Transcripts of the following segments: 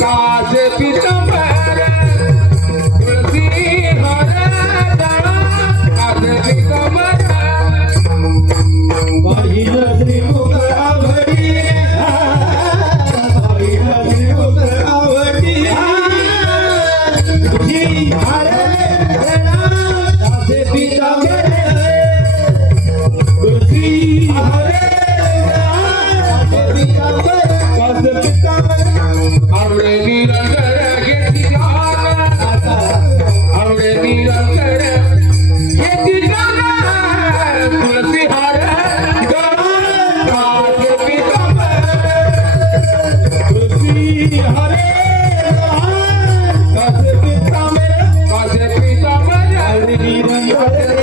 काज पीतांबर तुलसी हर जड़ा काज पीतांबर पाहिलं श्रीमुख आवडी पाहिलं श्रीमुख आवडी तुझी हरे काज पीतांबर तुझी हरे काज पीतांबर आवडे निरंतर घेती गाणं आवडे निरंतर घेती गाणं तुलसी हार काज पीतांबर तुझी हरे काज पीतांबर काज पीतांबर आवडी निरंतर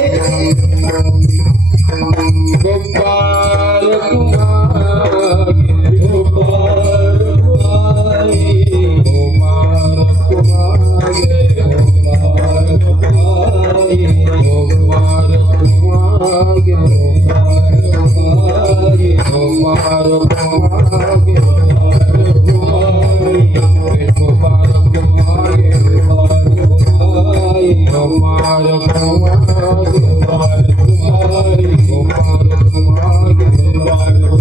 गोपाल कुमार गोपाल कुमारी कुमार कुमार गोपाल कुमारी गोपाल कुमार गोपाल कुमारी कुमार कुमार गोपाल कुमारी गोपाल कुमार गोपाल कुमारी गोपाल कुमार गोपाल कुमारी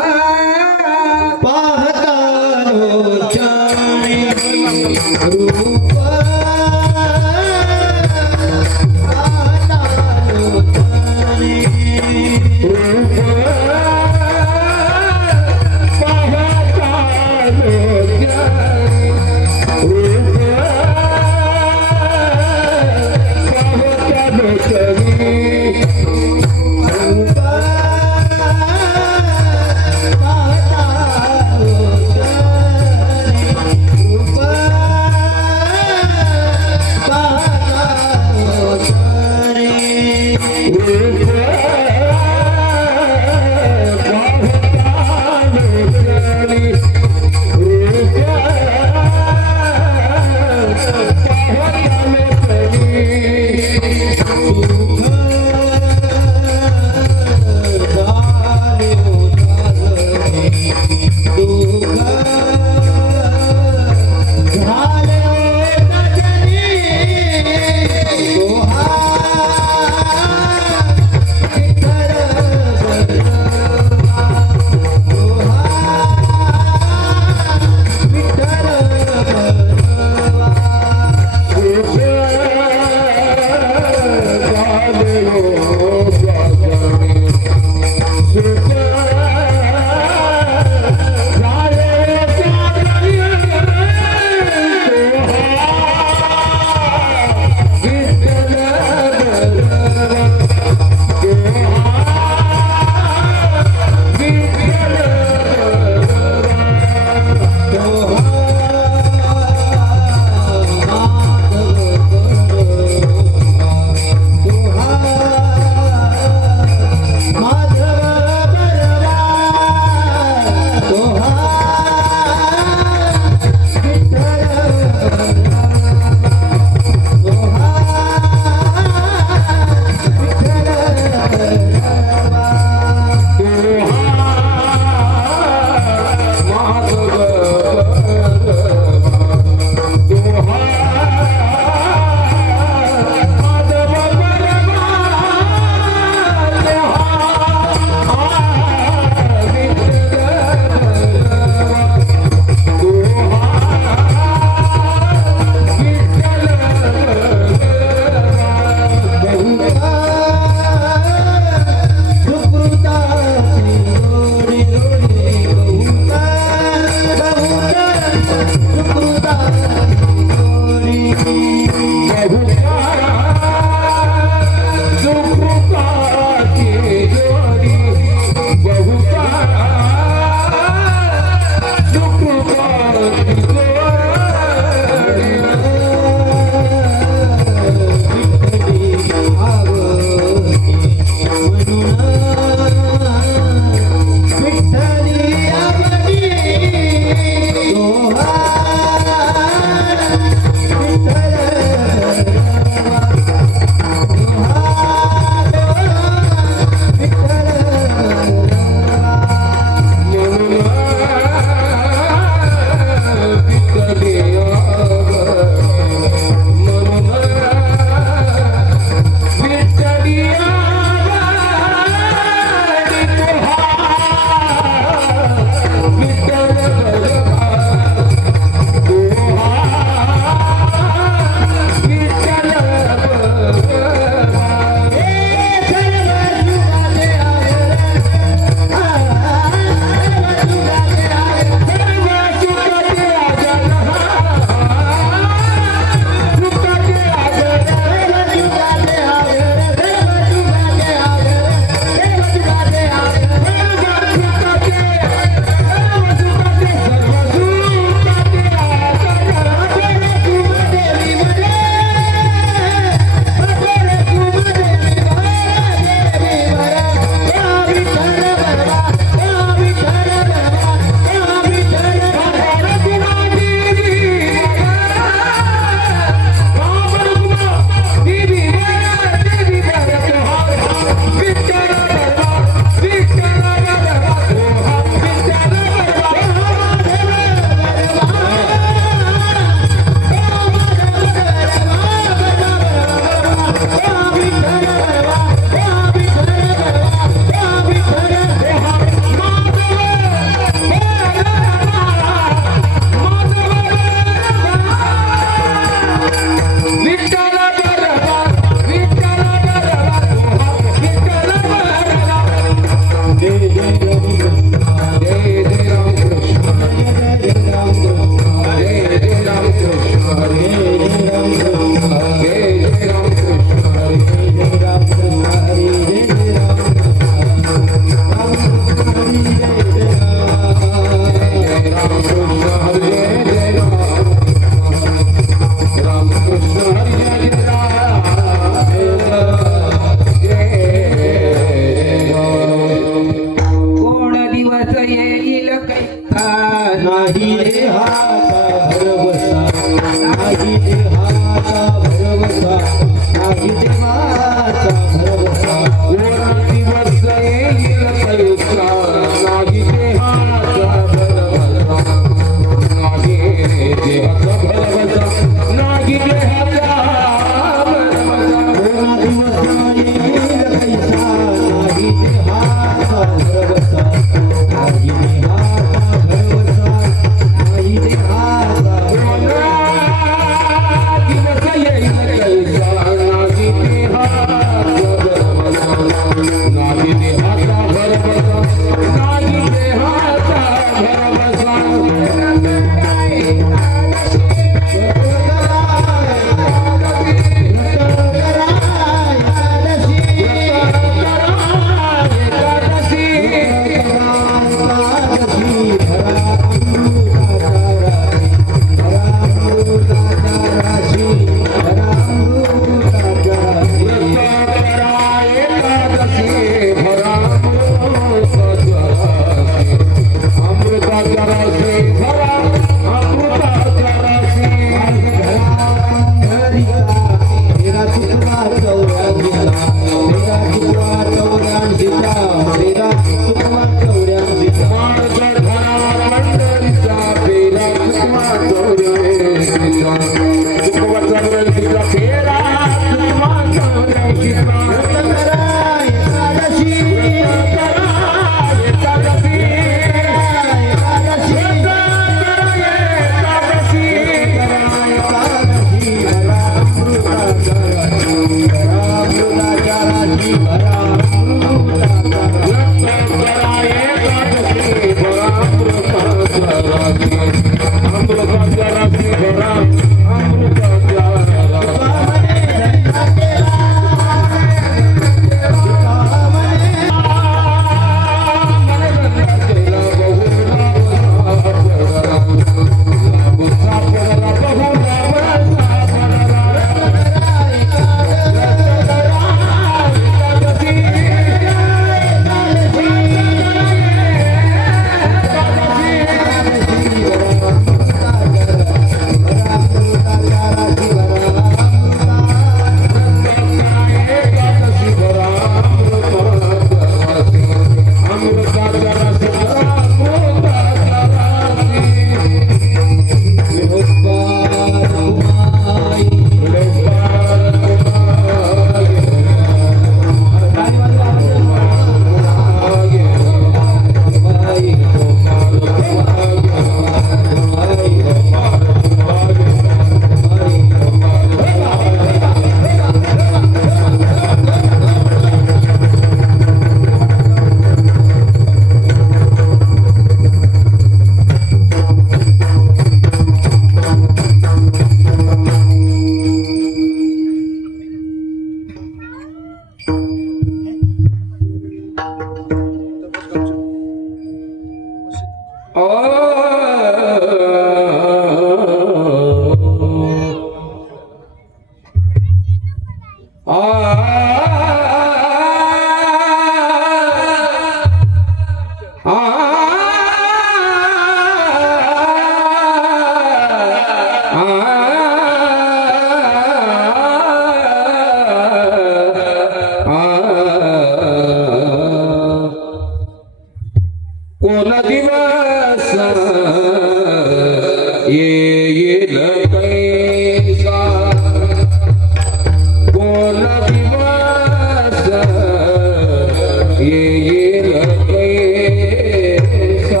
येईल कैसा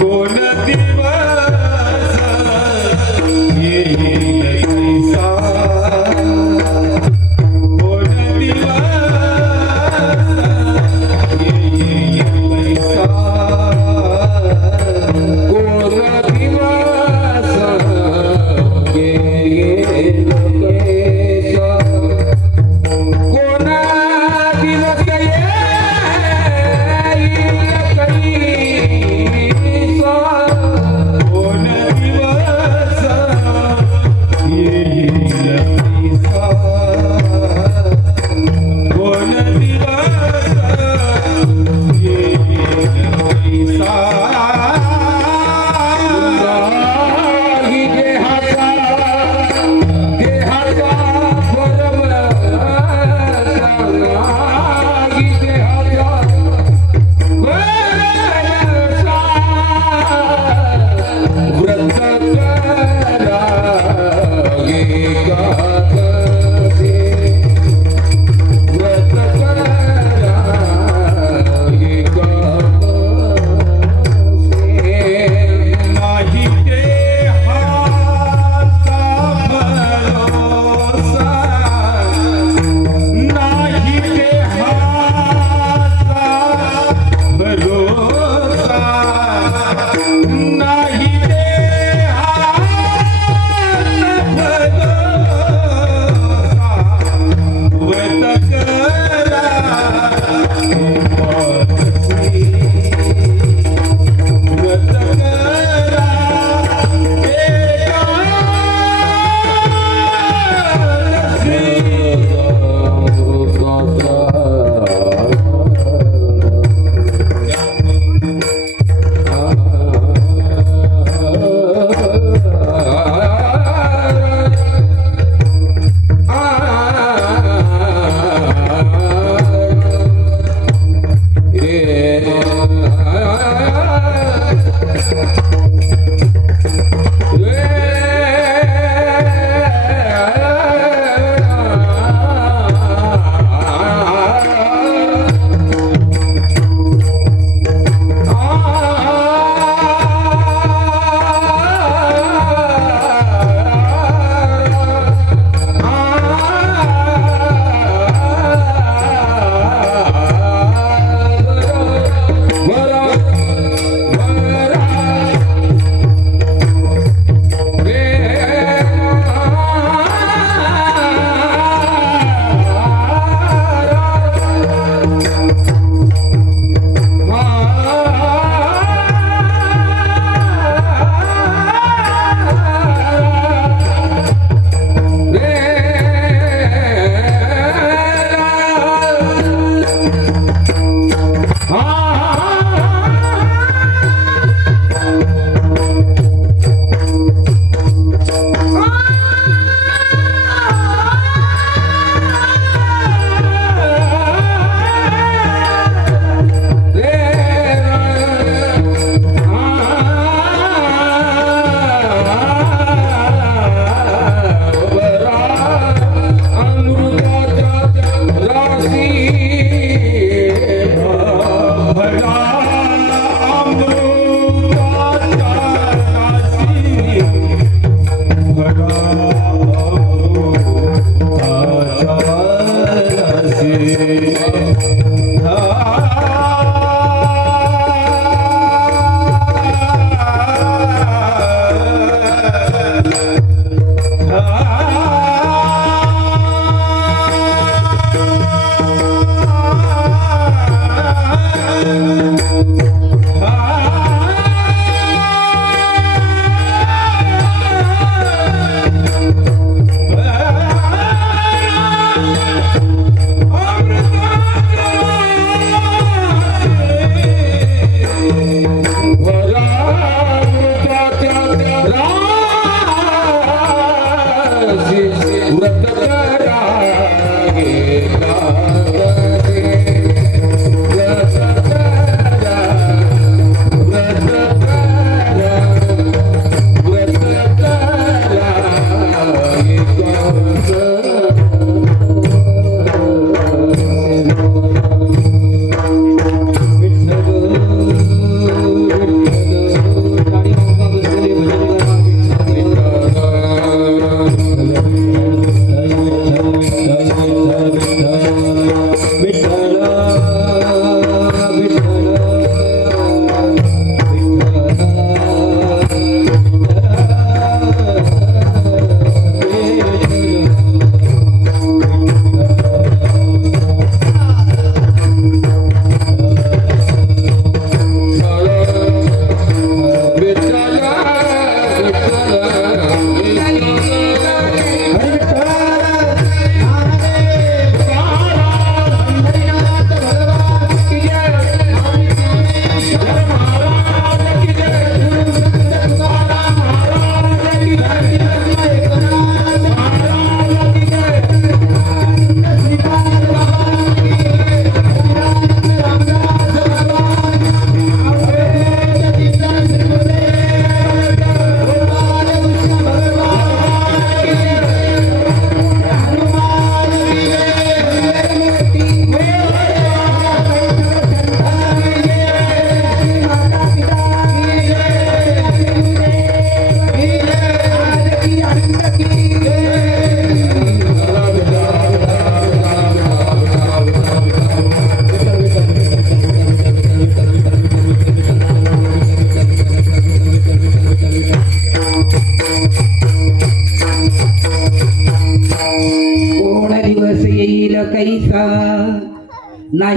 कोण दिवस येईल कैसा कोण दिवस येईल कैसा कोण दिवस येईल कैसा कोणा दिवस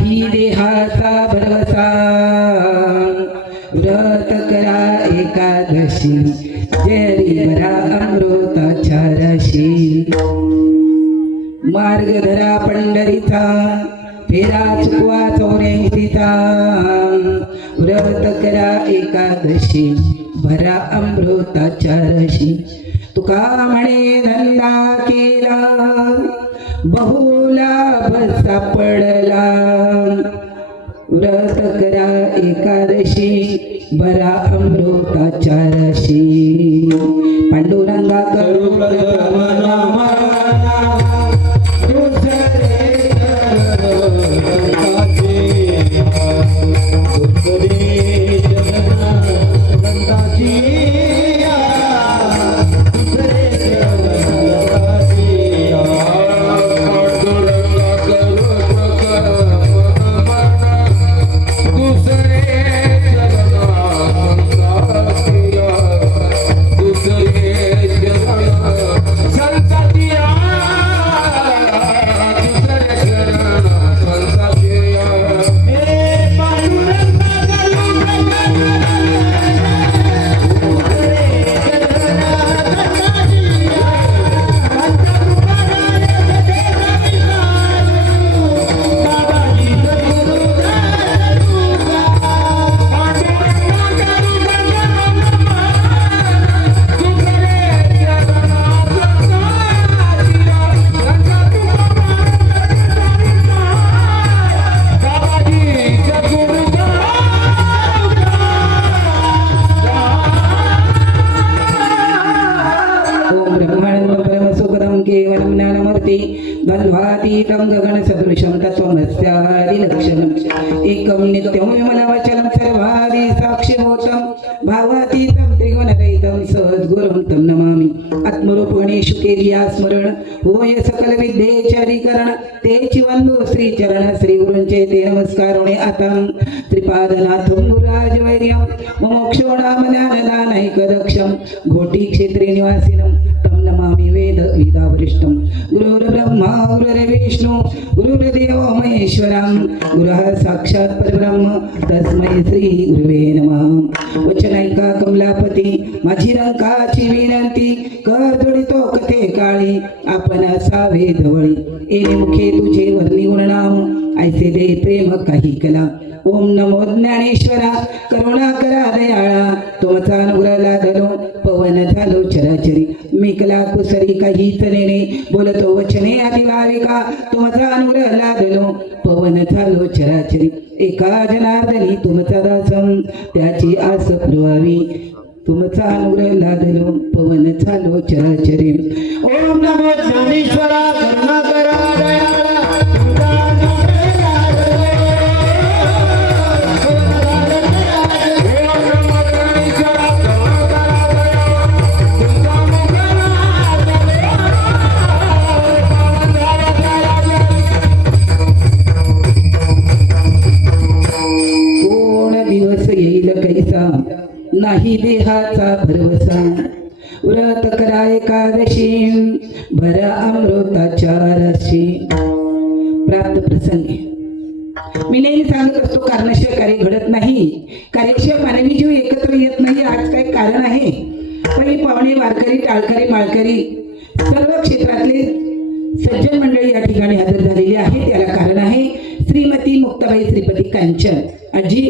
नाही देहाचा भरवसा व्रत करा एकादशी जरी भरा अमृताच्या रशी मार्ग धरा पंढरीचा फेरा चुकवा 84चा व्रत करा एकादशी भरा अमृताच्या रशी तुका म्हणे धंदा केला बहुलाभ सापडला व्रत करा एकादशी भरा अमृताच्या रशी पांडुरंगा करू केवलं ज्ञानमूर्ति द्वन्द्वातीतं गगनसदृशं तत्त्वमस्यादिलक्षणम् एकं नित्यं विमलवचनं सर्वादि साक्षिभूतं भावातीतं त्रिगुणरहितं सद्गुरुं तं नमामि आत्मरूप गणेश केलिया स्मरण होय सकल विद्येचरीकरण तेची वंदो श्री चरण श्री गुरूंचे ते नमस्कार होणे आता त्रिपादनाथं गुरुराज वैर्यं मोक्षो नाम ज्ञानदानैकदक्षं घोटी क्षेत्रे निवासिनं नमामि वेद वेदावरिष्ठं गुरुर्ब्रह्मा गुरुर्विष्णु गुरुर्देवो महेश्वरं गुरुः साक्षात् परब्रह्म तस्मै श्री गुरुवे नमः वचनैका कमलापती माझी रंकाची विनंती कर जोडितो कथे काळी आपण असावे जवळी येणे मुखे तुझे वर्णी गुणनाम ऐसे दे प्रेम काही कला ओम नमो ज्ञानेश्वरा करुणा करा दयाळा तुमचा अनुग्रह लादलो पवन झालो चराचरी मेकला कुसरी काहीच नेणे बोलतो वचने आदिभाविका तुमचा अनुग्रह लादलो पवन झालो चराचरी एका जनार्दनी तुमचा दासम त्याची आस पुरवावी तुमचा अनुग्रह लादलो पवन झालो चराचरी ओम नमो ज्ञानेश्वरा करुणा करा दयाळा नाही देहाचा भरवसा व्रत करा एकादशी भरा अमृताच्या रशी प्राप्त प्रसंगी मी नेहमी सांगत असतो कारणाशिवाय कार्य घडत नाही कार्याशिवाय मानवी जीव एकत्र येत नाही आज काय कारण आहे पण ही पाहुणे वारकरी टाळकरी माळकरी सर्व क्षेत्रातले सज्जन मंडळी या ठिकाणी हजर झालेली आहे त्याला कारण आहे श्रीमती मुक्ताबाई श्रीपती कांचन आजी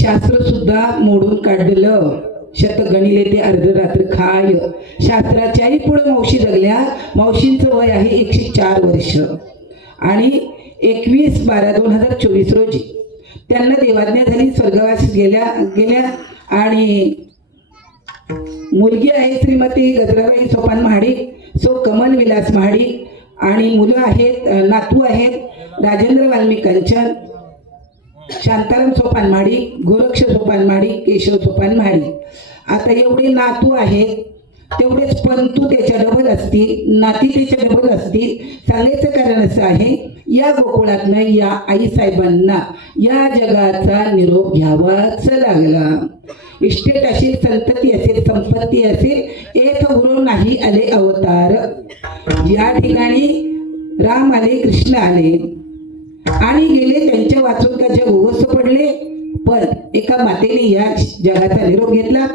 शास्त्र सुद्धा मोडून काढलं शत गणिले ते अर्धरात्र खाय शास्त्राच्याही पुढे मावशी जगल्या मावशींचं वय आहे 104 वर्ष आणि 21/12/2024 रोजी त्यांना देवाज्ञा झाली स्वर्गवास गेल्या आणि मुलगी आहे श्रीमती गजराबाई सोपान महाडिक सो कमल विलास महाडिक आणि मुलं आहेत नातू आहेत राजेंद्र वाल्मिक कंचन शांताराम सोपान माडी गोरक्ष सोपान माडी केशव सोपान माडी आता एवढे नातू आहेत तेवढेच पंतू त्याच्या डबल असतील नाती त्याच्या डबल असतील सांगायचं कारण असं आहे या गोकुळातनं या आईसाहेबांना या जगाचा निरोप घ्यावाच लागला इस्टेट असेल संतती असेल संपत्ती असेल एक गुरु नाही आले अवतार या ठिकाणी राम आले कृष्ण आले आणि गेले त्यांच्या वाचून का जग ओवस पडले. पण एका मातेने या जगाचा निरोप घेतला,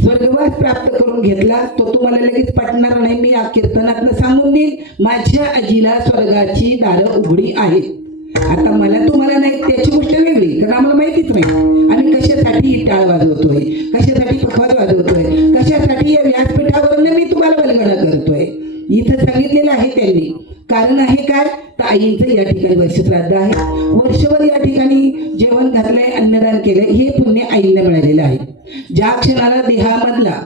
स्वर्गवास प्राप्त करून घेतला. तो तुम्हाला लगेच पटणार नाही, मी या कीर्तनातनं सांगून देईन. माझ्या आजीला स्वर्गाची दारं उघडी आहेत. आता मला तुम्हाला नाही त्याची गोष्ट वेगळी, कारण आम्हाला माहितीच नाही आम्ही कशासाठी टाळ वाजवतोय, कशासाठी पखवाज वाजवतोय, कशासाठी या व्यासपीठावरून मी तुम्हाला वल्गणा करतोय. इथं सांगितलेलं आहे त्यांनी. कारण आहे काय तर आईंचं या ठिकाणी वर्षश्राद्ध आहे. वर्षभर या ठिकाणी जेवण घातलंय, अन्नदान केलंय, हे पुण्य आईंना मिळालेलं आहे. ज्या क्षणाला देहामधला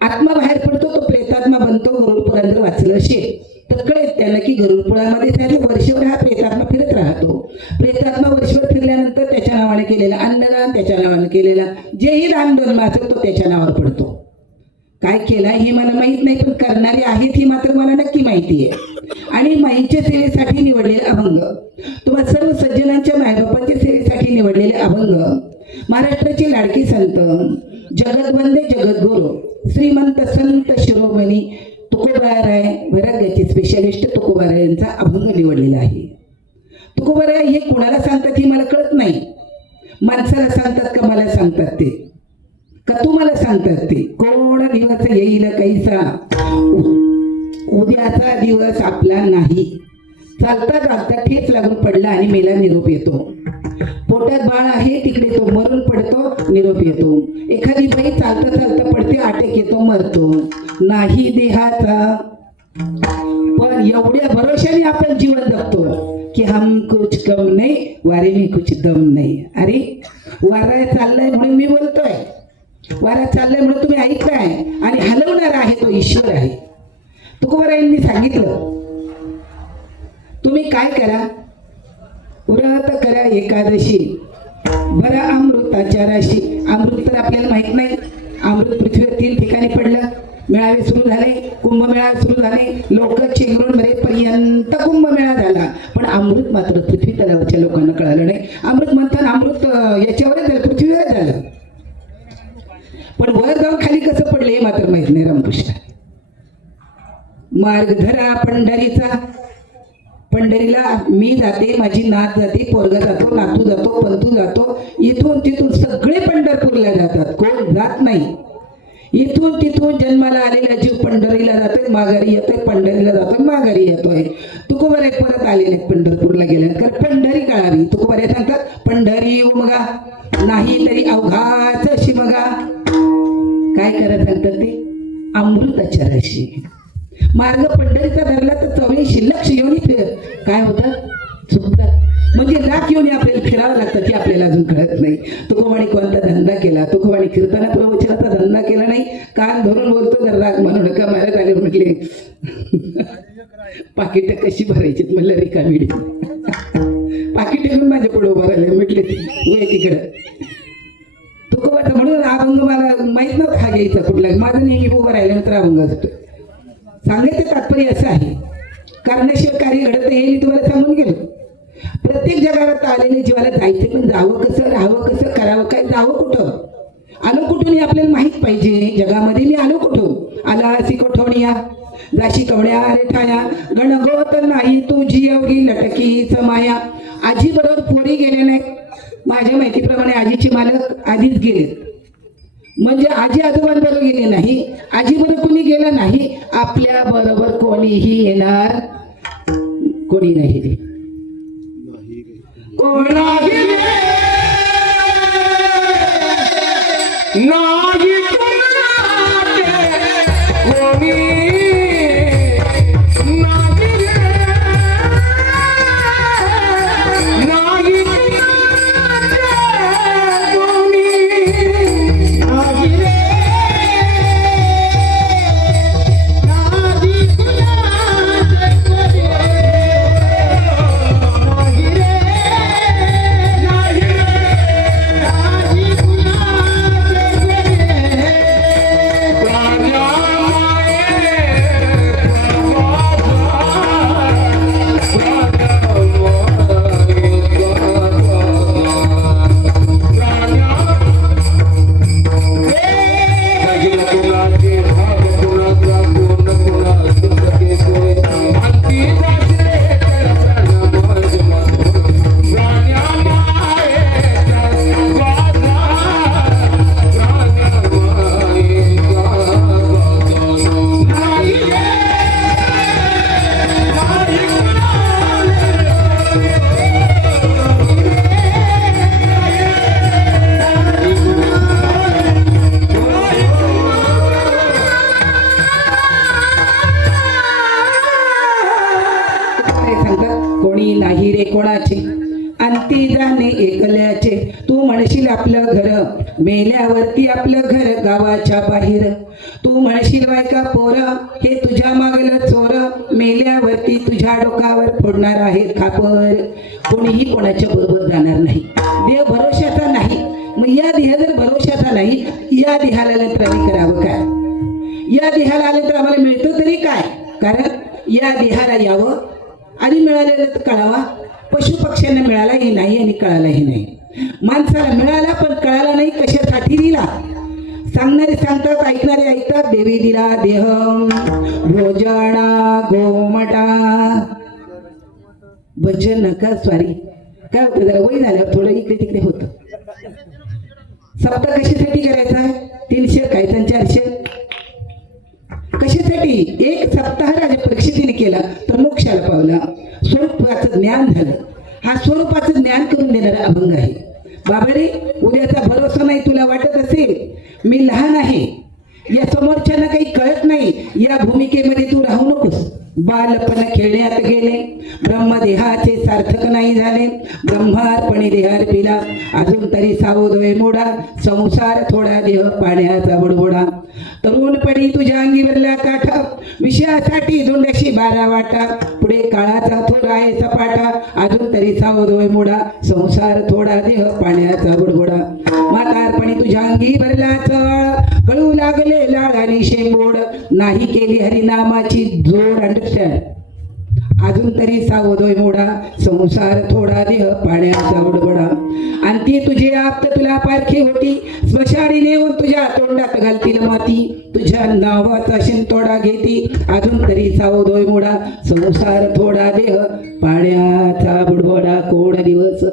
आत्मा बाहेर पडतो तो प्रेतात्मा बनतो. गरुडपुरांजर वाचलं असेल तर कळेल त्याला की गरुडपुरामध्ये त्याने वर्षभर हा प्रेतात्मा फिरत राहतो. प्रेतात्मा वर्षभर फिरल्यानंतर त्याच्या नावाने केलेला अन्नदान, त्याच्या नावाने केलेला जेही दान धर्म असेल तो त्याच्या नावावर पडतो. काय केलाय हे मला माहित नाही, पण करणारे आहेत ही मात्र मला नक्की माहिती आहे. आणि माईच्या सेवेसाठी निवडलेले अभंग, तुम्हा सर्व सज्जनांच्या मायबापांच्या सेवेसाठी निवडलेले अभंग, महाराष्ट्राचे लाडके संत जगदवंदे जगद्गुरु श्रीमंत संत शिरोमणी तुकोबाराय वैराग्याचे स्पेशलिस्ट तुकोबारायांचा अभंग निवडलेला आहे. तुकोबाराय हे कोणाला सांगतात हे मला कळत नाही. माणसाला सांगतात का मला सांगतात ते का तुम्हाला सांगतात ते. कोण दिवस येईल कैसा उद्याचा दिवस आपला नाही. चालता चालता ठेच लागून पडला आणि मेला निरोप येतो. पोटात बाळ आहे तिकडे तो मरून पडतो, निरोप येतो. एखादी बाई चालता चालता पडते, अटॅक येतो, मरतो. नाही देहाचा, पण एवढ्या भरोशाने आपण जीवन जगतो की हम कुछ कम नाही वारे में कुछ दम नाही. अरे वारा चाललाय म्हणून मी बोलतोय, वारा चाललाय म्हणून तुम्ही ऐकताय, आणि हलवणार आहे तो ईश्वर आहे. तुकोबारायांनी सांगितलं तुम्ही काय करा, व्रत करा एकादशी, बरा अमृताच्या राशी. अमृत तर आपल्याला माहित नाही. अमृत पृथ्वीवर 3 ठिकाणी पडलं, मेळावे सुरू झाले, कुंभमेळा सुरू झाले, लोक चेंगरून मरेपर्यंत कुंभमेळा झाला, पण अमृत मात्र पृथ्वी तलावरच्या लोकांना कळालं नाही. अमृत म्हणताना अमृत याच्यावरच झालं, पृथ्वीवरच झालं, पण वर जाऊन खाली कसं पडलं हे मात्र माहित नाही. रामकृष्ण मार्ग धरा पंढरीचा, पंढरीला मी जाते, माझी नात जाते, पोरगा जातो, नातू जातो, पंतू जातो. इथून तिथून सगळे पंढरपूरला जातात, कोण जात नाही. इथून तिथून जन्माला आलेला जीव पंढरीला जातोय, माघारी येतोय, पंढरीला जातोय, माघारी येतोय. तुकोबाराय परत आले नाहीत पंढरपूरला गेल्यानंतर. पंढरी कळावी. तुकोबाराय सांगतात पंढरी उमगा नाही तरी अवघाच शिमगा. काय करत सांगतात ते अमृताच्या राशी. मार्ग पंढरीचा धरला तर 84 लक्ष योनी काय होतं चुकतात. म्हणजे लाख योनी आपल्याला फिरावं लागतं ते आपल्याला अजून कळत नाही. तुकोबाने कोणता धंदा केला, तुकोबाने कीर्तना प्रवचनाचा धंदा केला नाही. कान धरून बोलतो तर राग म्हणू नका. महाराज आले म्हटले पाकिट कशी भरायची, म्हणलं रिकामी पाकिट घेऊन माझ्या पुढे उभं राहिले. म्हटले वे तिकडं तुकोबाचा म्हणून अभंग मला माहित नव्हतं हा घ्यायचा कुठला. माझं नेहमी उभं राहिल्यानंतर अभंग असतो. सांगायचं तात्पर्य असं आहे, कारणाशिवाय कार्य घडत हे मी तुम्हाला सांगून गेलो. प्रत्येक जगात आलेल्या जीवाला जायचं, पण जावं कसं, राहावं कसं, करावं काय, जावं कुठं, आलो कुठून हे आपल्याला माहीत पाहिजे. जगामध्ये मी आलो कुठून, आला सी कोठवणिया जाशी कवड्या रे ठाया, गणगोत नाही तुझी एवढी लटकीच माया. आजी बरोबर पोरी गेले नाहीत. माझ्या माहितीप्रमाणे आजीची मालक आधीच गेलेत, म्हणजे आजी आजोबांबरोबर गेले नाही, आजी बरोबर कोणी गेलं नाही, आपल्या बरोबर कोणीही येणार कोणी नाही. कोणाही नाही कोणी नाही रे कोणाचे अंती जाणे एकल्याचे तू म्हणशील आपलं घर मेल्यावरती आपलं घर गावाच्या बाहेर तू म्हणशील बायका पोर हे तुझ्या मागलं चोर मेल्यावरती तुझ्या डोकावर फोडणार आहे खापर कोणीही कोणाच्या बरोबर जाणार नाही देव भरोशाचा नाही मग या देहा जर भरोशाचा नाही या देहाला नंतर आम्ही करावं काय या देहाला आलं तर आम्हाला मिळतं तरी काय कारण या देहाला यावं आणि मिळालेलं तर कळावा पशु पक्ष्यांना मिळालाही नाही आणि कळालाही नाही माणसाला मिळाला पण कळाला नाही कशासाठी दिला सांगणारे सांगतात ऐकणारे ऐकतात देवी दिला देहम भोजना गोमटा भजन नका स्वारी काय होतं जरा वय झालं थोडं इकडे तिकडे होतं सप्ताह कशासाठी करायचा आहे 300 काय 400 कशासाठी एक सप्ताह राजा परीक्षितीने केला तर मोक्षाला पावला स्वरूपाचं ज्ञान झालं हा स्वरूपाचं ज्ञान करून देणारा अभंग आहे बाबा रे उद्याचा भरोसा नाही तुला वाटत असेल मी लहान आहे या समोरच्यांना काही कळत नाही या भूमिकेमध्ये तू राहू नकोस बालपण खेळण्यात गेले ब्रह्मदेहाचे सार्थक नाही झाले ब्रह्मार्पणे देहार पिला अजून तरी सावधोय मोडा संसार थोडा देह पाण्याचा बुडबुडा तरुणपणी तुझ्या अंगीवरला काठा विषयासाठी धोंड्याशी 12 वाटा पुढे काळाचा थोडा आहे सपाटा अजून तरी सावधोय मोडा संसार थोडा देह पाण्याचा बुडबुडा म्हातारपणी तुझ्या अंगीवरला चळ कळू लागले लाळ आणि शेंबोड नाही केली हरिनामाची जोड अंडरस्टँड अजून तरी सावधोय मोडा संसार थोडा देह पाण्याचा बुडबुडा आणि ती तुझी आप्त तुला पारखी होती स्मशानी नेऊन तुझ्या तोंडात घालतील माती तुझ्या नावाचा शिंतोडा घेती अजून तरी सावधोय मोडा संसार थोडा देह पाण्याचा बुडबुडा कोण दिवस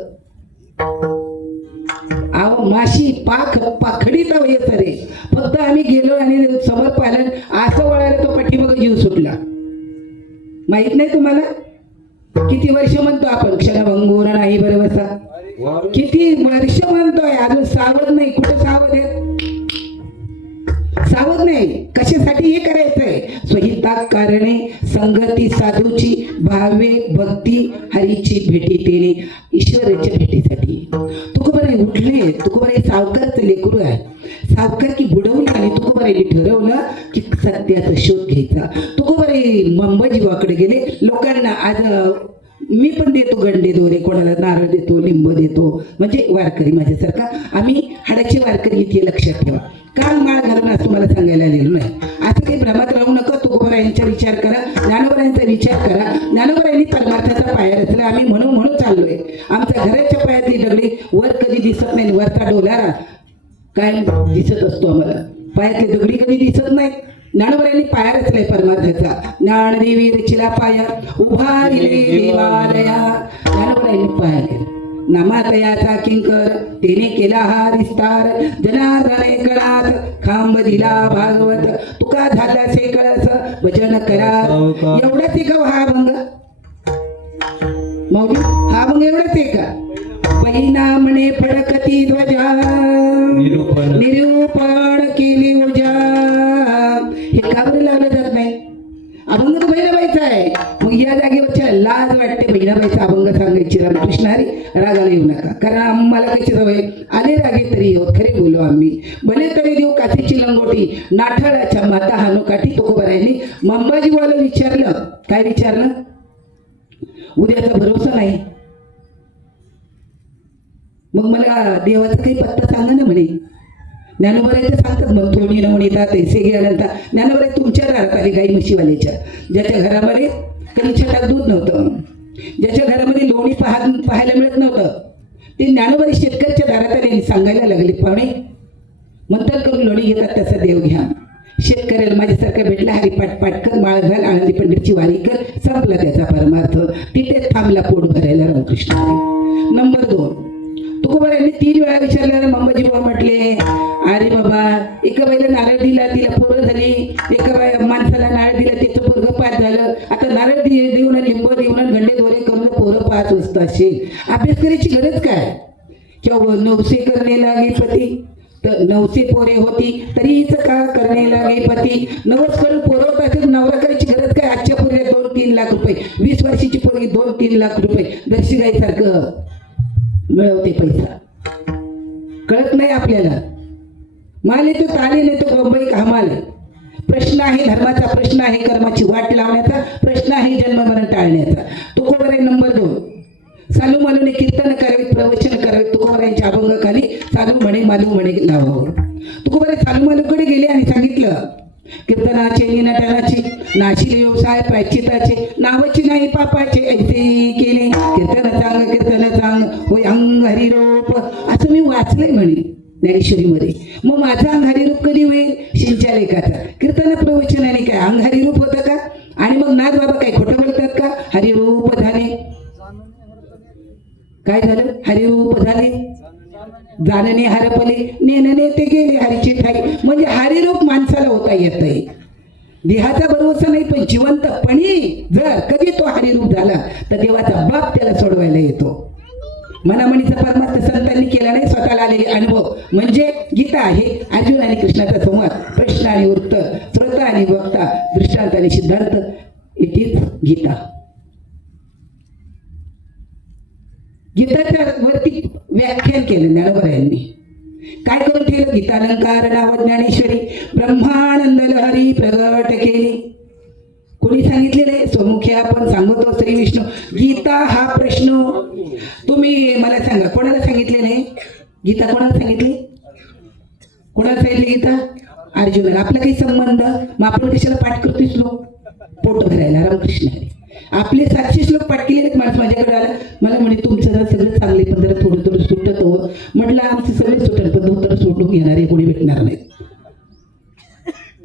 आव माशी पाख पाखडीत येत रे फक्त आम्ही गेलो आणि समोर पाहिलं असं वळायला तो पाठीमागं जीव सुटला माहित नाही तुम्हाला किती वर्ष म्हणतो आपण क्षणभंगूर नाही बरं बसा किती वर्ष म्हणतोय अजून सावध नाही कुठं सावध आहे सावध नाही कशासाठी हे करायचंय स्वहिता कारणे संगती साधूची भावे भक्ती हरीची भेटी तेने ईश्वराच्या भेटीसाठी तुकोबाराय उठले तुकोबाराय सावकारचं लेकरू आहे सावकार की बुडवलं आणि तुकोबारायने ठरवलं की सत्याचा शोध घ्यायचा तुकोबाराय अंबाजीवाकडे गेले लोकांना आज मी पण देतो गंडे दोरे कोणाला नारळ देतो लिंब देतो म्हणजे वारकरी माझ्यासारखा आम्ही हाडाचे वारकरी इथे लक्षात ठेवा काल माळ घालून असं तुम्हाला सांगायला आलेलो नाही असं काही भ्रमात राहू नका तुकोबारायांचा विचार करा ज्ञानोबारायांचा विचार करा ज्ञानोबारायांनी परमार्थाचा पाया रचला आम्ही म्हणून चाललोय आमच्या घराच्या पायातली दगडी वर कधी दिसत नाही वरचा डोलारा काय दिसत असतो आम्हाला पायातली दगडी कधी दिसत नाही ज्ञानोबारायांनी पाया रचलाय परमार्थाचा ज्ञानदेवी रचिला पाया उभा दिले देवालया ज्ञानोबारायांनी पाया केला नामातयाचा किंकर तेने केला हा विस्तार जनार्दने कळात खांब दिला भागवत तुका झाला से कळस भजन करा एवढंच आहे का हा अभंग माऊली हा अभंग एवढंच आहे का बहिणा म्हणे फडकती ध्वजा निरूपण केली उजा हे का बरं लावलं जात नाही अभंग तर बहिणाबाईचा आहे मग या जागेवरच्या लाज वाटते बहिणाबाईचा अभंग सांगायची रामकृष्ण हरी रागाला येऊ नका कारण आम्हाला कशी सवय आले रागे तरी होत खरे बोलू आम्ही भले तरी देऊ काठीची लंगोटी नाठाळाच्या माता हानो काठी तुकोबारायांनी अंबाजीवाला विचारलं काय विचारलं उद्याचा भरोसा नाही मग मला देवाचा काही पत्ता सांगा ना म्हणे ज्ञानोबारायचं सांगतात मग थोडी नवणीता तैसे गेल्यानंतर ज्ञानोबाराय तुमच्या दारात आले गाई म्हशीवाल्याच्या ज्याच्या घरामध्ये कधी छटाक दूध नव्हतं ज्याच्या घरामध्ये लोणी पाहायला मिळत नव्हतं ते ज्ञानोबाराय शेतकऱ्याच्या दारात आले सांगायला लागले पाहुणे मंतर करून लोणी घेतात तसा देव घ्या शेतकऱ्याला माझ्यासारखा भेटला हरिपाठ पाटकर माळ घाल आळंदी पंडितची वारी कर संपला त्याचा परमार्थ तिथे थांबला पोट भरायला रामकृष्ण नंबर 2 तुकोबारायांनी 3 वेळा विचारल्यावर अंबाजी बाबा म्हटले अरे बाबा एका बाईला नारळ दिला तिला पोरं झाली एका माणसाला नारळ दिला त्याचं पोरगं पास झालं आता नारळ देऊन लिंब देऊन गंडे दोरे करून पोरं 5 वाजता असेल अभ्यास करायची गरज काय किंवा 900 करणे लागे पती तर 900 पोरे होती तरी हिचं का करणे लागे पती 90 करून पोरं होत असेल नवरा करायची गरज काय आजच्या पोरगे 2-3 लाख रुपये, 20 वर्षाची पोरगी 2-3 लाख रुपये दर्शिगाईसारखं मिळवते पैसा. कळत नाही आपल्याला. माल येतो ताले नाही तो बंबई कामाल. प्रश्न आहे धर्माचा, प्रश्न आहे कर्माची वाट लावण्याचा, प्रश्न आहे जन्ममरण टाळण्याचा. तुकोबर आहे नंबर 2. सालू मालूने कीर्तन करावे, प्रवचन करावे. तुकोबरायांच्या अभंगाखाली सालू म्हणे मालू म्हणे लावावं. तुकोबरे सालू मालूकडे गेले आणि सांगितलं कीर्तनाचे निनाटनाचे नाशिले व्यवसाय प्रायश्चिताचे नावाची नाही पापाचे ऐसे केले. कीर्तन सांग होय अंग हरिरूप असं मी वाचलंय म्हणे ज्ञानेश्वरीमध्ये. मग माझा अंग हरिरूप कधी होईल? शिंच्या लेखाचा. कीर्तन प्रवचनाने काय अंग हरिरूप होतं का? आणि मग नाथ बाबा काय खोटं बोलतात का? हरिरूप झाले. काय झालं? हरिरूप झाले. जानने हरपले नेनने ते गेले हरीची ठाई. म्हणजे हरिरूप माणसाला होता येत आहे. देहाचा भरोसा नाही पण जिवंतपणी जर कधी तो हरिरूप झाला तर देवाचा बाप त्याला सोडवायला येतो. मनामणीचा परमार्थ संतांनी केला नाही, स्वतःला आलेले अनुभव म्हणजे गीता आहे. अर्जुन आणि कृष्णाचा संवाद, प्रश्न आणि उत्तर, श्रोता आणि वक्ता, दृष्टांत आणि सिद्धांत, इथेच गीता. गीताच्या वरती व्याख्यान केलं ज्ञानोबरायांनी. काय करून ठेवलं? गीतालंकार नाव ज्ञानेश्वरी ब्रह्मानंद लहरी प्रगट केली. कोणी सांगितलेले? स्वमुखी आपण सांगतो श्री विष्णू. गीता हा प्रश्न तुम्ही मला सांगा कोणाला सांगितलेले? गीता कोणाला सांगितली? कोणाला सांगितली गीता? अर्जुनाला. आपला काही संबंध? मग आपण कशाला पाठ करतोय श्लोक? पोट भरायला. रामकृष्ण हरी. आपले 700 श्लोक पाठ केलेले. माणूस माझ्याकडे आला, मला म्हणे तुमचं जर सगळं चांगले पण जरा थोडं थोडं सुटत हो. म्हटलं आमचं सगळे सुटल पण धोतर सोडून घेणारे कोणी भेटणार नाहीत.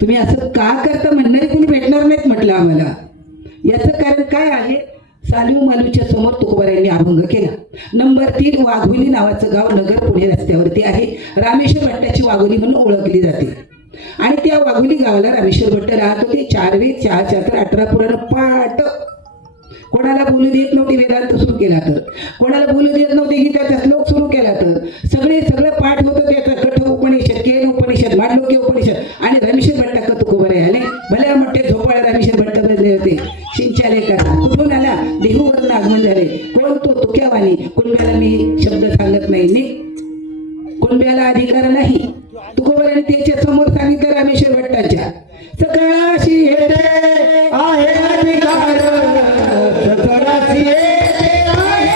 तुम्ही असं का करता म्हणणारे कोणी भेटणार नाहीत म्हटलं आम्हाला. याचं कारण काय आहे? सालू मालूच्या समोर तुकोबारायांनी अभंग केला. नंबर 3 वाघोली नावाचं गाव नगर पुणे रस्त्यावरती आहे. रामेश्वर भट्टाची वाघोली म्हणून ओळखली जाते. आणि त्या वाघोली गावाला रामेश्वर भट्ट राहत होते. 4 वेद 4 शास्त्र 18 पुराण पाठ. कोणाला बोलू देत नव्हते वेदांत सुरू केला तर, कोणाला बोलू देत नव्हते गीताचा श्लोक सुरू केला तर, सगळं पाठ होतं त्याचं. कठ उपनिषद, केन उपनिषद, मांडलोकी उपनिषद. आणि रामेश्वर भट्ट तुकोबारे आले. भले मोठे झोपाळे रामेश्वर भट्ट बसले होते. शिंच्या लेखाचा कुठून आला? देहूवरून आगमन झाले. कोण तो? तुक्यावानी. कुणब्याला मी शब्द सांगत नाही. कुणब्याला अधिकार नाही. तुकोबाराने त्याच्या समोर सांगितलं रामेश्वर भट्टाच्या, सकाळशी येते आहे अधिकार, सकाळशी येते आहे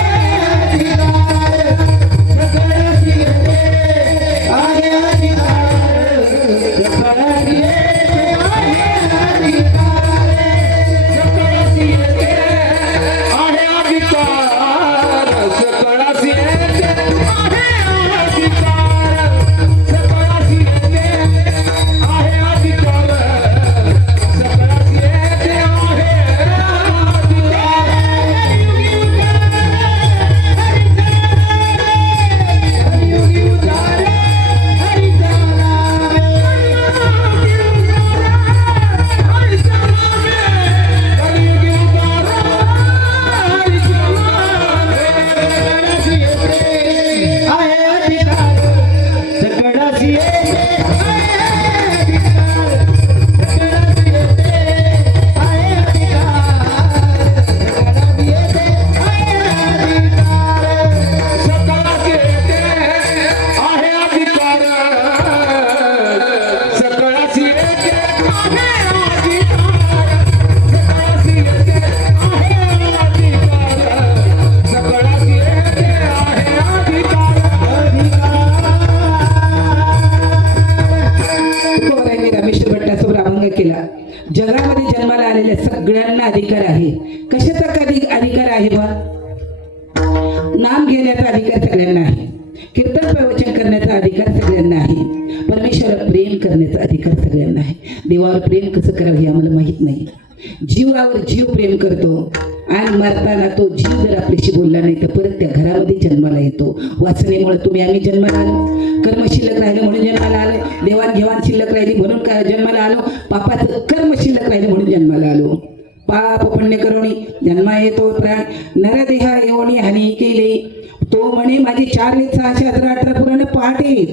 अधिकार, सकाळशी येते आहे अधिकार, सकाळशी येते आहे अधिकार, सकाळशी येते आहे अधिकार, सकाळशी येते आहे अधिकार, सकाळशी येते आहे अधिकार, सकाळशी येते आहे केला. जगामध्ये जन्माला आलेल्या सगळ्यांना अधिकार आहे. कशाचा अधिकार आहे बा? नाम घेण्याचा अधिकार सगळ्यांना आहे. कीर्तन प्रवचन करण्याचा अधिकार सगळ्यांना आहे. परमेश्वरावर प्रेम करण्याचा अधिकार सगळ्यांना आहे. देवावर प्रेम कसं करावं हे आम्हाला माहित नाही. जीवावर जीव प्रेम करतो आणि मरताना तो जीव जर आपल्याशी बोलला नाही तर परत त्या घरामध्ये जन्माला येतो. वासनेमुळे तुम्ही आम्ही जन्माला आलो. कर्म शिल्लक राहिलं म्हणून जन्माला आलो. देवाणघेवाण शिल्लक राहिली म्हणून जन्माला आलो. पापाचं कर्म शिल्लक राहिलं म्हणून जन्माला आलो. पाप पुण्य करुणी जन्मा येतो प्राण, नरदेहा एवढी हानी केली. तो म्हणे माझी 4 वेद 6 शास्त्र 18 पुराण पाठ आहेत.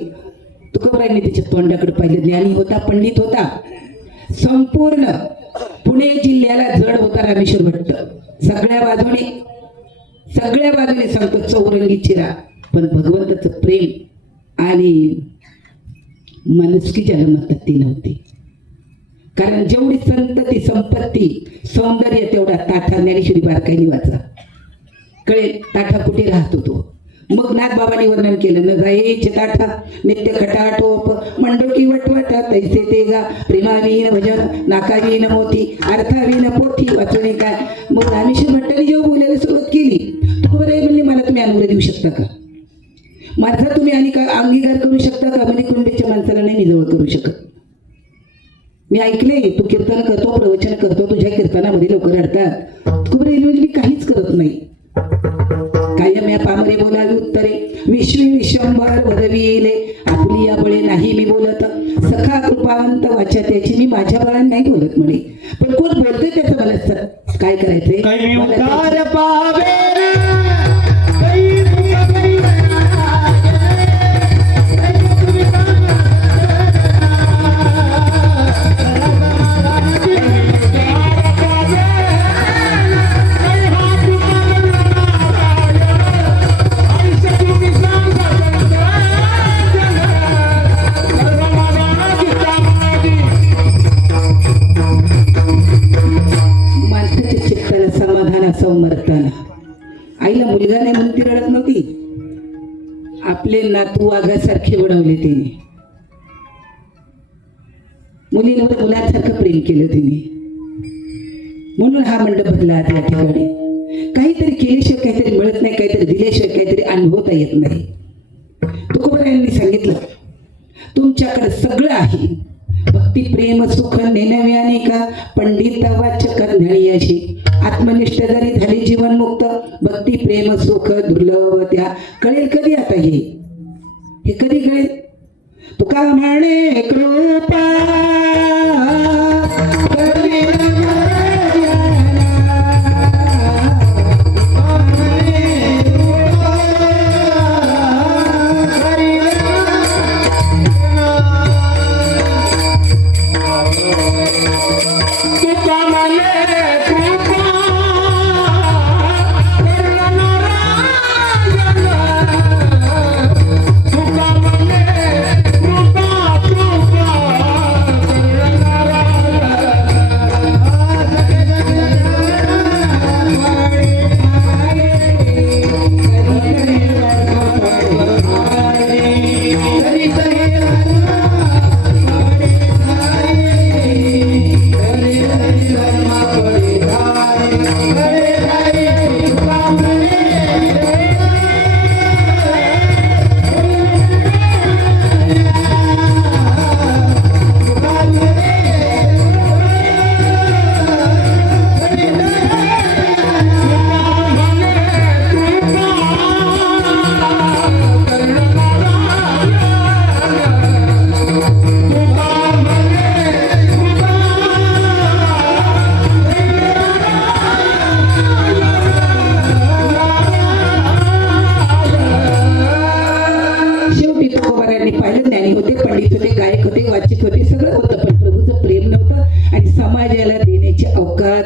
तुकोबारायांनी त्याच्या तोंडाकडे पाहिलं. ज्ञानी होता, पंडित होता, संपूर्ण पुणे जिल्ह्याला जड होता रामेश्वर भट्ट. सगळ्या बाजूने सांगतो चौरंगी चिरा, पण भगवंताचं प्रेम आणि मनस्की ज्याला म्हणतात ती नव्हती. कारण जेवढी संतती संपत्ती सौंदर्य तेवढा ताठा ज्ञानेश्वरी बारकाईने वाचा कळेल. ताठा कुठे राहतो तो. मग नाथबाबांनी वर्णन केलं न जायचे ताठा नित्य खटाटोप मंडोकी वटवट तैसे ते गा प्रेमावीन भजन नाकावीन मोती अर्थावीन पोथी वाचून काय. मग रामेश्वर भट्टाने जेव्हा बोलायला सुरुवात केली तुकोबाराय म्हणले मला तुम्ही अनुग्रह देऊ शकता का, माझा तुम्ही आणि का अंगीकार करू शकता का. म्हणजे कुंडीच्या माणसाला नाही मी जवळ करू शकत. मी ऐकले तू कीर्तन करतो प्रवचन करतो तुझ्या कीर्तनामध्ये लोक रडतात. तुकोबाराय म्हणजे मी काहीच करत नाही. कायम या पामरे बोलावी उत्तरे विश्वी विश्वंभर वदविले आपली या बळे नाही मी बोलत. सखा कृपावंत वाचा त्याची मी माझ्या बळाने नाही बोलत म्हणे. पण कोण बोलतोय त्याचं मला काय करायचंय. काही मला उद्धार त्याचं- पावे रे, काही दुःख काही माणसाच्या चित्ताला समाधान असावं मरताना. आईला मुलगा नाही म्हणून ती रडत नव्हती. आपले नातू वाघासारखे बनवले तिने. मुलींवर मुलांसारखं प्रेम केलं तिने. म्हणून हा मंडप भरला त्या ठिकाणी. काहीतरी केल्याशिवाय काहीतरी मिळत नाही, काहीतरी दिल्याशिवाय काहीतरी अनुभवता येत नाही. तुकोबारायांनी सांगितलं तुमच्याकडे सगळं आहे. भक्ती प्रेम सुख नेनव्याने का पंडित वाचक ज्ञानियाशी आत्मनिष्ठ जरी झाली जीवन मुक्त भक्ती प्रेम सुख दुर्लभ त्या. कळेल कधी आता हे कधी कळेल. तुका म्हणे कृपा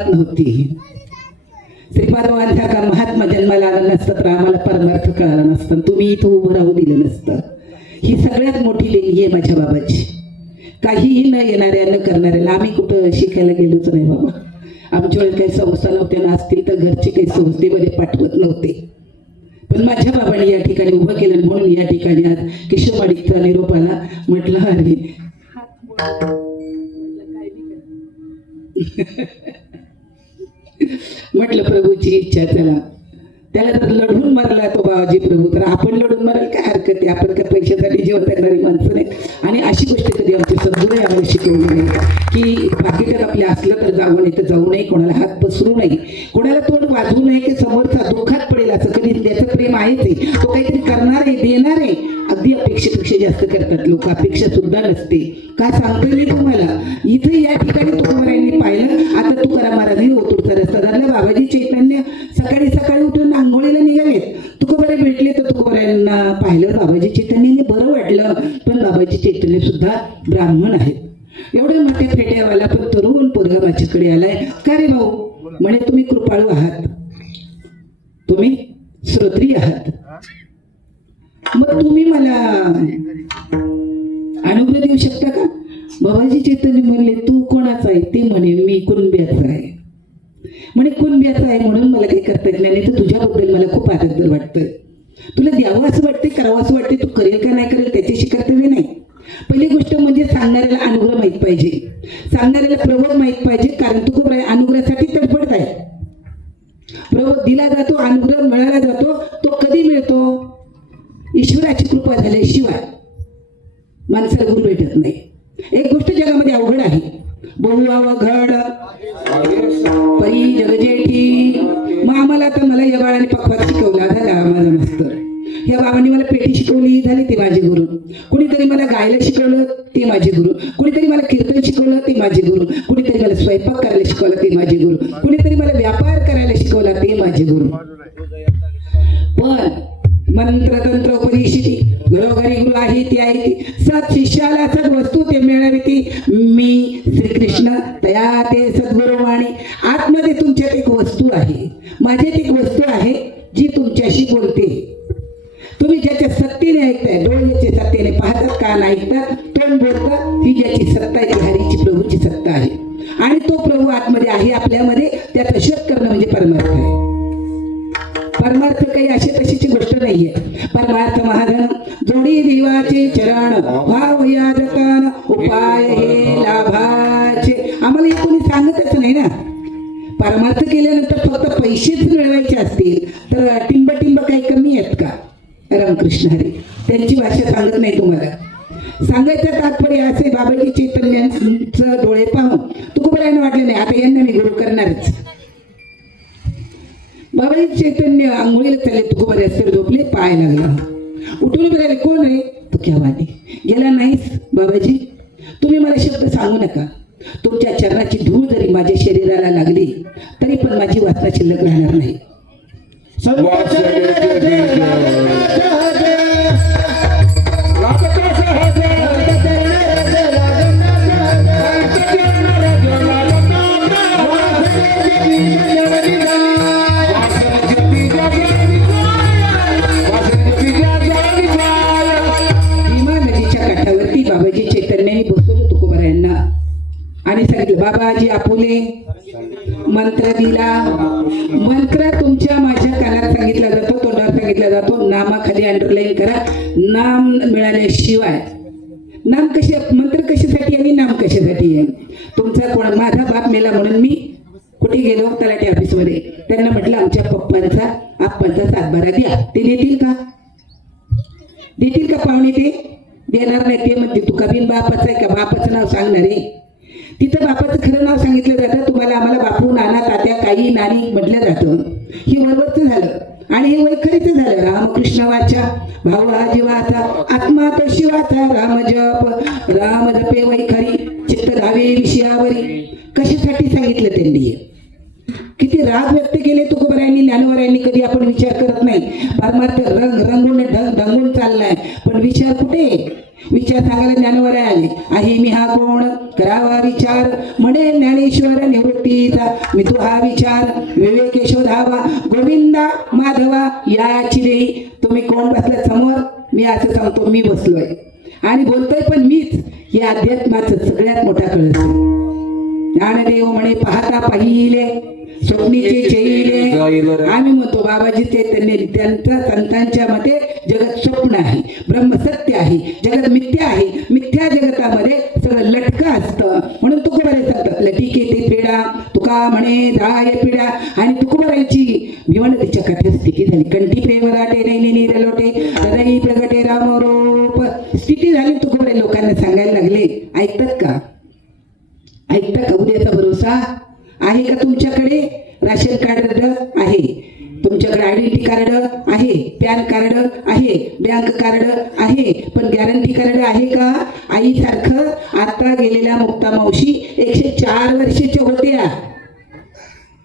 नव्हती. श्रीपादवांसारखा महात्मा जन्माला आला नसता तर आम्हाला परमार्थ कळाला नसता, तुम्ही इथं उभं राहू दिलं नसतं. ही सगळ्यात मोठी देणगी आहे माझ्या बाबाची. काहीही न येणाऱ्या न करणाऱ्याला आम्ही कुठं शिकायला गेलोच नाही बाबा. आमच्या वेळेस काही संस्था नव्हत्या, नसतील तर घरचे काही संस्थेमध्ये पाठवत नव्हते. पण माझ्या बाबांनी या ठिकाणी उभं केलं म्हणून या ठिकाणी आज किशोरवाडीचा निरोप आला. म्हटलं अरे म्हटलं प्रभूची इच्छा त्याला तर लढून मरला तो बाबाजी प्रभू, तर आपण लढून मराल काय हरकत आहे. आपण काय पैशासाठी जेवण करणारी माणसं नाही. आणि अशी गोष्ट कधी आमचे सद्गुरू आम्हाला शिकवली नाही की पाकिटात आपल्या असलं तर जाऊ नये तर जाऊ नये, कोणाला हात पसरू नये, कोणाला तोंड वाजवू नये की समोरचा दुःखात पडेल असं कधी. त्याचं प्रेम आहेच आहे, तो काहीतरी करणार आहे देणार आहे. अगदी अपेक्षेपेक्षा जास्त करतात लोक, अपेक्षा सुद्धा नसते. का सांगतोय मी तुम्हाला, इथं या ठिकाणी तुकोबारायांनी पाहिलं. आता तुकाराम महाराजांनी ओतूरचा रस्ता धरला. बाबाजी चैतन्य सकाळी सकाळी उठून आंघोळीला निघालेत. तुकोबाराय भेटले तर तुकोबारायांना पाहिलं. बाबाजी चैतन्याने बरं वाटलं, पण बाबाजी चैतन्य सुद्धा ब्राह्मण आहेत. एवढ्या मोठ्या फेट्यावाला पण तरुण पोरगा माझ्याकडे आलाय. का रे भाऊ? म्हणे तुम्ही कृपाळू आहात, तुम्ही श्रोत्री आहात, मग तुम्ही मला अनुभव देऊ शकता का? बाबाजी चैतन्य म्हणले तू कोणाचा आहे? ते म्हणे मी कुणब्याचा आहे. म्हणे कुणब्याचा आहे म्हणून मला काही करता येत नाही, तर तुझ्याबद्दल मला खूप आदर वाटतोय. तुला द्यावं असं वाटते, करावं असं वाटते, तू करेल का नाही करेल त्याच्याशी कर्तव्य नाही. पहिली गोष्ट म्हणजे सांगणाऱ्याला अनुग्रह माहीत पाहिजे, सांगणाऱ्याला प्रबोध माहीत पाहिजे. कारण तू खूप अनुग्रहासाठी तडफडत आहे. प्रबोध दिला जातो, अनुग्रह मिळाला जातो. तो कधी मिळतो? ईश्वराची कृपा झाल्याशिवाय माणसाला गुरु भेटत नाही. एक गोष्ट जगामध्ये अवघड आहे, बहु अवघड परी जगजेठी. मग आम्हाला आता मला या बाळाने पक्वात शिकवला, झाला माझा मास्तर. या बाबांनी मला पेटी शिकवली, झाले ते माझे गुरु. कुणीतरी मला गायला शिकवलं, ते माझे गुरु. कुणीतरी मला कीर्तन शिकवलं, ते माझे गुरु. कुणीतरी मला स्वयंपाक करायला शिकवलं, ते माझे गुरु. कुणीतरी मला व्यापार करायला शिकवला, ते माझे गुरु. पण मंत्र तंत्र उपदेशिती घरोघरी गुरु आहे ती आहे ती. सत शिष्याला सद वस्तू ते मिळावी ती मी श्रीकृष्ण तया ते सद्गुरु वाणी. आतमध्ये तुमच्यात एक वस्तू आहे, माझ्यात एक वस्तू आहे जी तुमच्याशी बोलते. तुम्ही ज्याच्या सत्तेने ऐकताय, डोळे ज्याच्या सत्तेने पाहतात, कान ऐकतात, तोंड बोलतात, ही ज्याची सत्ता आहे ती हरीची प्रभूची सत्ता आहे. आणि तो प्रभू आतमध्ये आहे आपल्यामध्ये. त्याचा शोध करणं म्हणजे परमार्थ आहे. परमार्थ काही अशी तशीची गोष्ट नाहीये. परमार्थ महाधन जोडी देवाचे चरण भाव या जतन उपाय हे लाभाचे. आम्हाला हे कोणी सांगतच नाही ना. परमार्थ केल्यानंतर फक्त पैसेच मिळवायचे असतील तर टिंब टिंब काही कमी आहेत का? रामकृष्ण हरी त्यांची भाषा सांगत नाही तुम्हाला. सांगायचं तात्पर्य असे, बाबाजी चैतन्यांचं डोळे पाहून तुकोबारायला वाटले नाही आता यांना मी गुरु करणारच. बाबाजी चैतन्य आंघोळीला चालले, तुकोबारे अस्तर झोपले, पाय लागला, उठून बघायला कोण आहे? तू क्या वादी गेला नाहीस? बाबाजी तुम्ही मला शब्द सांगू नका. तुमच्या चरणाची धूळ जरी माझ्या शरीराला लागली तरी पण माझी वासना शिल्लक राहणार नाही. भीमा नदीच्या काठावरती बाबाजी चैतन्यांनी बसवलं तुकोबारायांना आणि सांगितलं, बाबाजी आपुले मंत्र दिला. मंत्र तुमच्या माझ्या कानात सांगितला जातो, तोंडावर सांगितला जातो. नामाखाली अंडरलाईन करा. नाम मिळाल्याशिवाय नाम मंत्र कशासाठी आणि नाम कशासाठी आहे? तुमचा कोण? माझा बाप मेला म्हणून मी कुठे गेलो? तलाठी ऑफिसमध्ये. त्यांना म्हटलं आमच्या पप्पांचा आप्पांचा सातबारा द्या. ते देतील का? देतील का पाहुणे? ते देणार नाही. ते म्हणते तू कबीन बापाचं आहे का? बापाचं नाव सांगणार आहे. तिथं बापाचं खरं नाव सांगितलं जातं. तुम्हाला आम्हाला बापू नाना तात्या काही नानी म्हटलं जातं. ही वरवरचं झालं आणि हे वैखरीचं झालं. रामकृष्ण वाचा भाऊ हा जीवाचा आत्मा तो शिवाचा. राम जपे वैखरी चित्त धावे विषयावरी. कशासाठी सांगितलं त्यांनी? किती राग व्यक्त केले तुकोबारायांनी, ज्ञानोबारायांनी. कधी आपण विचार करत नाही. परमार्थ रंगून ढंगून चाललाय, पण विचार कुठे? विचार सांगायला ज्ञानोबाराय आले. आहे मी हा कोण? करावा विचार म्हणे ज्ञानेश्वर निवृत्तीचा. मी तो हा विचार विवेक शोधावा. गोविंदा माधवा याची देई. तुम्ही कोण बसला समोर? मी असं सांगतो, मी बसलोय आणि बोलतोय पण मीच. हे अध्यात्माचं सगळ्यात मोठा कळस. ज्ञानदेव म्हणे पाहता पाहिले स्वप्नीचे चेहिले. आम्ही म्हणतो बाबाजी चैतन्य त्यांच्या संतांच्या मते जगत स्वप्न आहे, ब्रह्म सत्य आहे, जगत मिथ्या आहे. मिथ्या जगतामध्ये सगळं लटकं असतं. म्हणून तुकोबारे सांगतात लटिके ते पिढा तुका म्हणे जाय पिढा. आणि तुकोबारांची भीमा नदीच्या काठी स्थिती झाली. कंठी प्रेमराटे नैनी रलोटे हृदयी प्रगटे रामरूप. स्थिती झाली. तुकोबारे लोकांना सांगायला लागले. ऐकतात का? ऐकता का? उद्याचा भरोसा आहे का तुमच्याकडे? राशन कार्ड आहे, तुमच्याकडे आयडेंटिटी कार्ड आहे, पॅन कार्ड आहे, बँक कार्ड आहे, पण गॅरंटी कार्ड आहे का? आईसारखं आता गेलेल्या मुक्ता मावशी 104 वर्षाच्या होत्या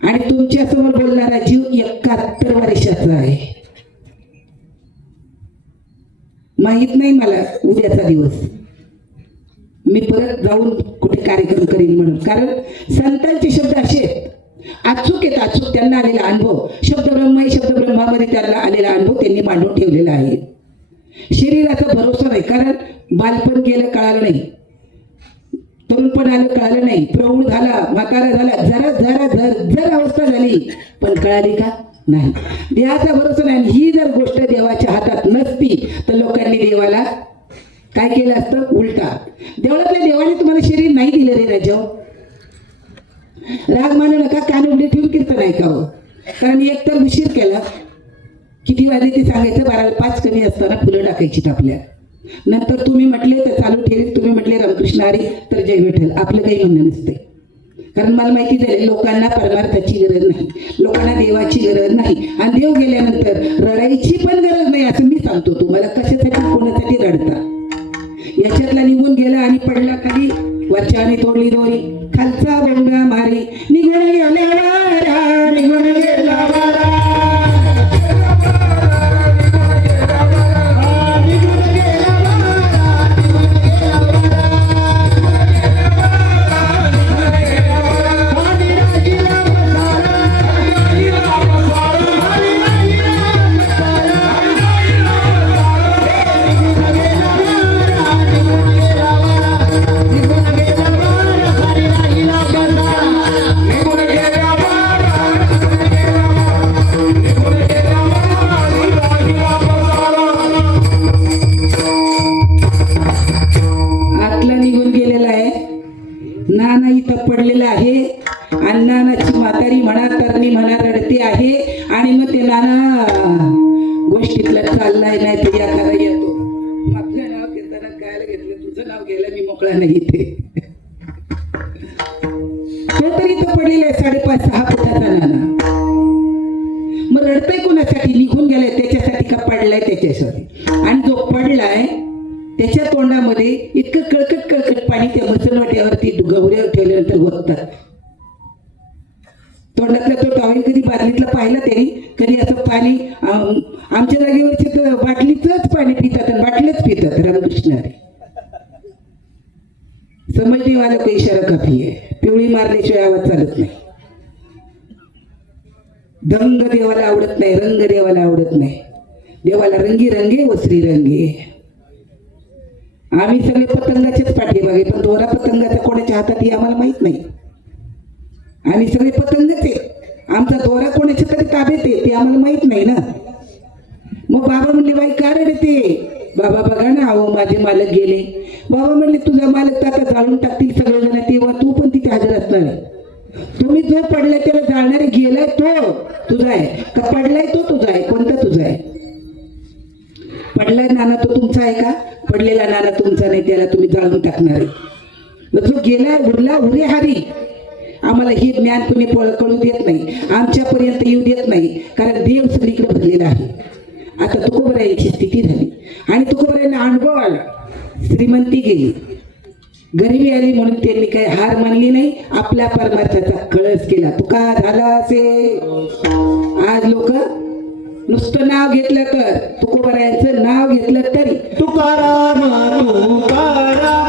आणि तुमच्या समोर बोलणारा जीव 71 वर्षाचा आहे. माहित नाही मला उद्याचा दिवस. मी परत जाऊन कुठे कार्यक्रम करीन म्हणून. कारण संतांचे शब्द असे आहेत, अचूक आहेत, अचूक त्यांना आलेला अनुभव, शब्द ब्रह्म आहे, शब्द ब्रह्मामध्ये त्यांना आलेला अनुभव त्यांनी मांडून ठेवलेला आहे. शरीराचा भरोसा नाही, कारण बालपण गेलं कळालं नाही, तरुणपण आलं कळालं नाही, प्रौढ झाला, म्हातारा झाला, जरा जरा जर अवस्था झाली पण कळाली का नाही. देवाचा भरोसा नाही. ही जर गोष्ट देवाच्या हातात नसती तर लोकांनी देवाला काय केलं असतं, उलटा. देवळातल्या देवाने तुम्हाला शरीर नाही दिलं रे राजाओ. राग मानू नका, कान उघडे ठेवून कीर्तन ऐकावं. कारण एक तर उशीर केला, किती वाजले ते सांगायचं, 12:05 कमी असताना फुलं टाकायची आपल्या. नंतर तुम्ही म्हटले तर चालू ठेवीत, तुम्ही म्हटले रामकृष्ण हरी तर जय विठ्ठल. आपलं काही म्हणणं नसते. कारण मला माहिती झाली लोकांना परमार्थाची गरज नाही, लोकांना देवाची गरज नाही, आणि देव गेल्यानंतर रडायची पण गरज नाही असं मी सांगतो तुम्हाला. कशासाठी कोणासाठी रडता. याच्यातला निघून गेला आणि पडला खाली, वरच्याने तोडली दोरी, खालचा बोंगा मारी, निघून गेला वारा, निघून गेला वारा. नाना इथं पडलेला आहे आणि नानाची म्हातारी म्हणा, तरणी म्हणा रडते आहे. आणि मग ते नाना गोष्टीतला चाललाय नाही ते एखादा येतो, आपलं नाव कीर्तनात गायला घेतलं, तुझं नाव गेलं, मी मोकळा नाही इथे. तो तरी इथं पडलेला आहे 5.5-6 फुटाचा नाना. मग रडतंय कोणासाठी, निघून गेलाय त्याच्यासाठी का पडलाय त्याच्यासाठी. आणि जो पडलाय त्याच्या तोंडामध्ये इतकं कळकट पाणी त्या मसनवाट्यावरती गौऱ्यावर ठेवल्यानंतर ओततात. तोंडातला तो टॉवेल कधी बादलीतला पाहिला तरी, कधी असं पाणी आमच्या जागेवरचे तर बाटलीचंच पाणी पितात आणि बाटलीच पितात. रामकृष्ण हरी. समजणे वाला काही इशारा काफी आहे. पिवळी मारल्याशिवाय आवाज चालत नाही. दंग देवाला आवडत नाही, रंग देवाला आवडत नाही. देवाला रंगी रंगे व श्रीरंगे. आम्ही सगळे पतंगाचेच पाठीमागे, पण दोरा पतंगाचा कोणाच्या हातात हे आम्हाला माहित नाही. आम्ही सगळे पतंगच आहे, आमचा दोरा कोणाच्या तरी ताब्यात आहे ते आम्हाला माहित नाही ना. मग बाबा म्हणले बाई का रडते. बाबा बघा ना, अहो माझे मालक गेले. बाबा म्हणले तुझा मालक तर आता जाळून टाकतील सगळेजण, तेव्हा तू पण तिथे हजर असणार आहे. तुम्ही जो पडलाय त्याला जाळणारे, गेलाय तो तुझा आहे का पडलाय तो तुझा आहे, कोणता तुझा आहे. पडलाय नाना तो तुमचा आहे का, पडलेला नाना तुमचा नाही, त्याला तुम्ही जाळून टाकणार आहे. जो गेलाय उरला उरे हारी. आम्हाला हे ज्ञान कोणी कळू देत नाही, आमच्यापर्यंत येऊ देत नाही, कारण देव सगळीकडे भरलेला आहे. आता तुकोबरायांची स्थिती झाली आणि तुकोबरायांना अनुभव आला, श्रीमंती गेली, गरिबी आली, म्हणून त्यांनी काही हार मानली नाही, आपल्या परमार्थाचा कळस केला. तुका झाला असे. आज लोक नुसतं नाव घेतलं तर, तुकोबरायांचं नाव घेतलं तरी तुकाराम तुकाराम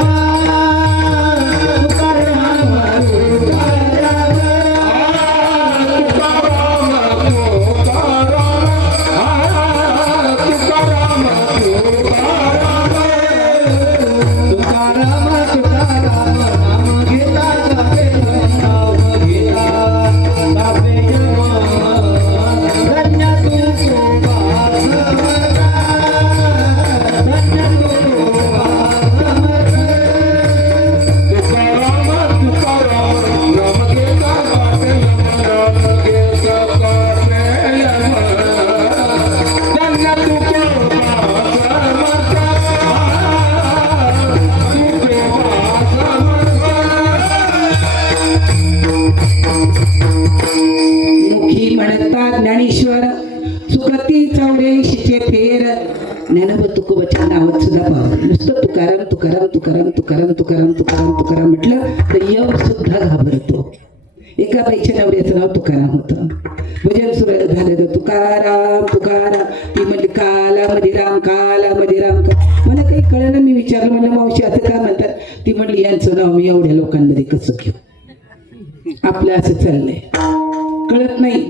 ज्ञानेश्वर सुकृती 84चे फेर ज्ञानोबा तुकोबाच्या नावात सुद्धा पाहू. नुसतं तुकाराम तुकाराम तुकाराम तुकाराम तुकाराम तुकाराम तुकाराम म्हटलं तर यव सुद्धा घाबरतो. एका बाईच्या नवऱ्याचं नाव तुकाराम होतं. भजन सुरू झालं तर तुकाराम तुकाराम, ती म्हणली कालामध्ये राम कालामध्ये राम. मला काही कळलं, मी विचारलं, म्हणलं मावशी असं का म्हणतात. ती म्हणली यांचं नाव मी एवढ्या लोकांमध्ये कसं घेऊ. आपलं असं चाललंय, कळत नाही.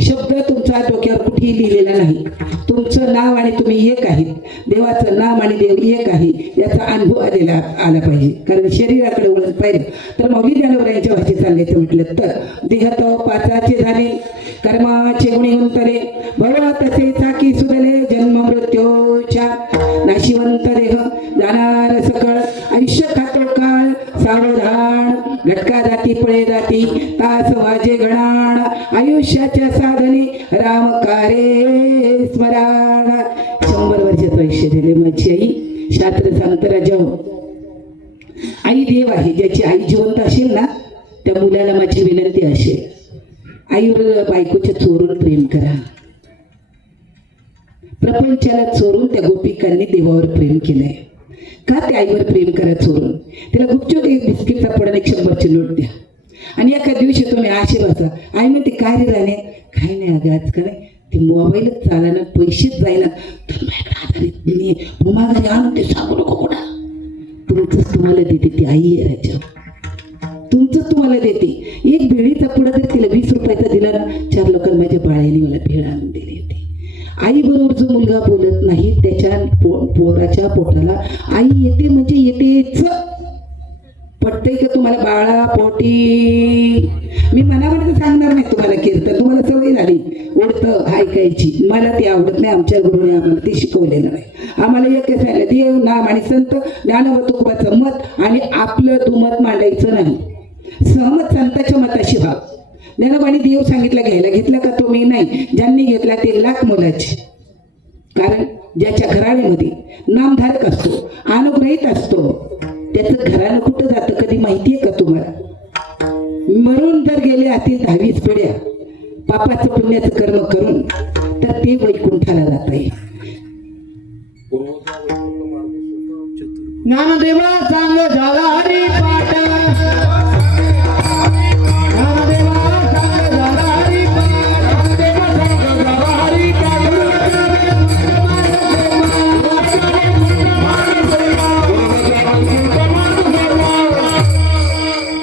शब्द तुमचा डोक्यावर कुठेही लिहिलेला नाही. तुमचं नाव आणि तुम्ही एक आहे, देवाचं नाम आणि देव एक आहे याचा अनुभव आला पाहिजे. कारण शरीराकडे वळण पाहिलं तर मौली ज्ञानोबरायांच्या भाषेत सांगायचं म्हटलं तर देह तो पाचाचे झाले, कर्माचे गुणी गुंतले, भव तसे चाकी सुदले, जन्म मृत्यूच्या नाशिवंत देह जाणार सकळ, आयुष्य खातो काळ सावधान, घटका जाती पळे जाती तास वाजे घणाण, आयुष्याच्या साधने राम कारे स्मराण. 100 वर्षाचं आयुष्य झाले माझी आई. शास्त्र सांगतं राजा आई देव आहे. ज्याची आई जिवंत असेल ना त्या मुलाला माझी विनंती असेल, आईवर बायकोच्या चोरून प्रेम करा. प्रपंचाला चोरून त्या गोपिकांनी देवावर प्रेम केलंय. का त्या आईवर प्रेम करा चोरून? त्याला गुपचूप एक बिस्किटचा पडा 100ची नोट द्या आणि एका दिवशी तुम्ही आशे बसा. आई म्हणते काय रे राणे? काय नाही अगं आज काय ते मोबाईलच चालाना, पैसेच जायना, तर आधारित माघारी आणून ते सांगू नको कोणा. तुमचंच तुम्हाला देते ती आई आहे राजा, तुमचंच तुम्हाला देते. एक भेळीचा पुडा जर तिला 20 रुपयाचा दिला ना, 4 लोकांना माझ्या बाळाने मला भेळ आणून दिली होती. आई बरोबर जो मुलगा बोलत नाही त्याच्या पोराच्या पोटाला आई येते म्हणजे येतेच. पटतंय का तुम्हाला? बाळा पोटी मी मनामध्ये सांगणार नाही तुम्हाला कीर्तन, तुम्हाला सवय झाली ओढतं ऐकायची. मला ती आवडत नाही. आमच्या गुरुने आम्हाला ते शिकवलेलं नाही. आम्हाला एक सांगितलं, देव नाम आणि संत ज्ञानव तुकोबाचं मत आणि आपलं दुमत मांडायचं नाही. सहमत संताच्या मताशी व्हा. ज्ञानोबाने देव सांगितलं घ्यायला, घेतला का तुम्ही? नाही. ज्यांनी घेतला ते लाख मोलाचे. कारण ज्याच्या घराण्यामध्ये नामधारक असतो, अनुग्रहित असतो, त्याचं घरानं कुठं जातं कधी माहितीये का तुम्हाला? मरून जर गेले अति 10-20 पिढ्या पापाचं पुण्याचं कर्म करून तर ते वैकुंठाला जात आहे. ज्ञानदेवा सांग झाला हरी पाठ, ज्ञानदेवा सांग झाला हरी पाठ, देवा सांग झाला हरी पाठ,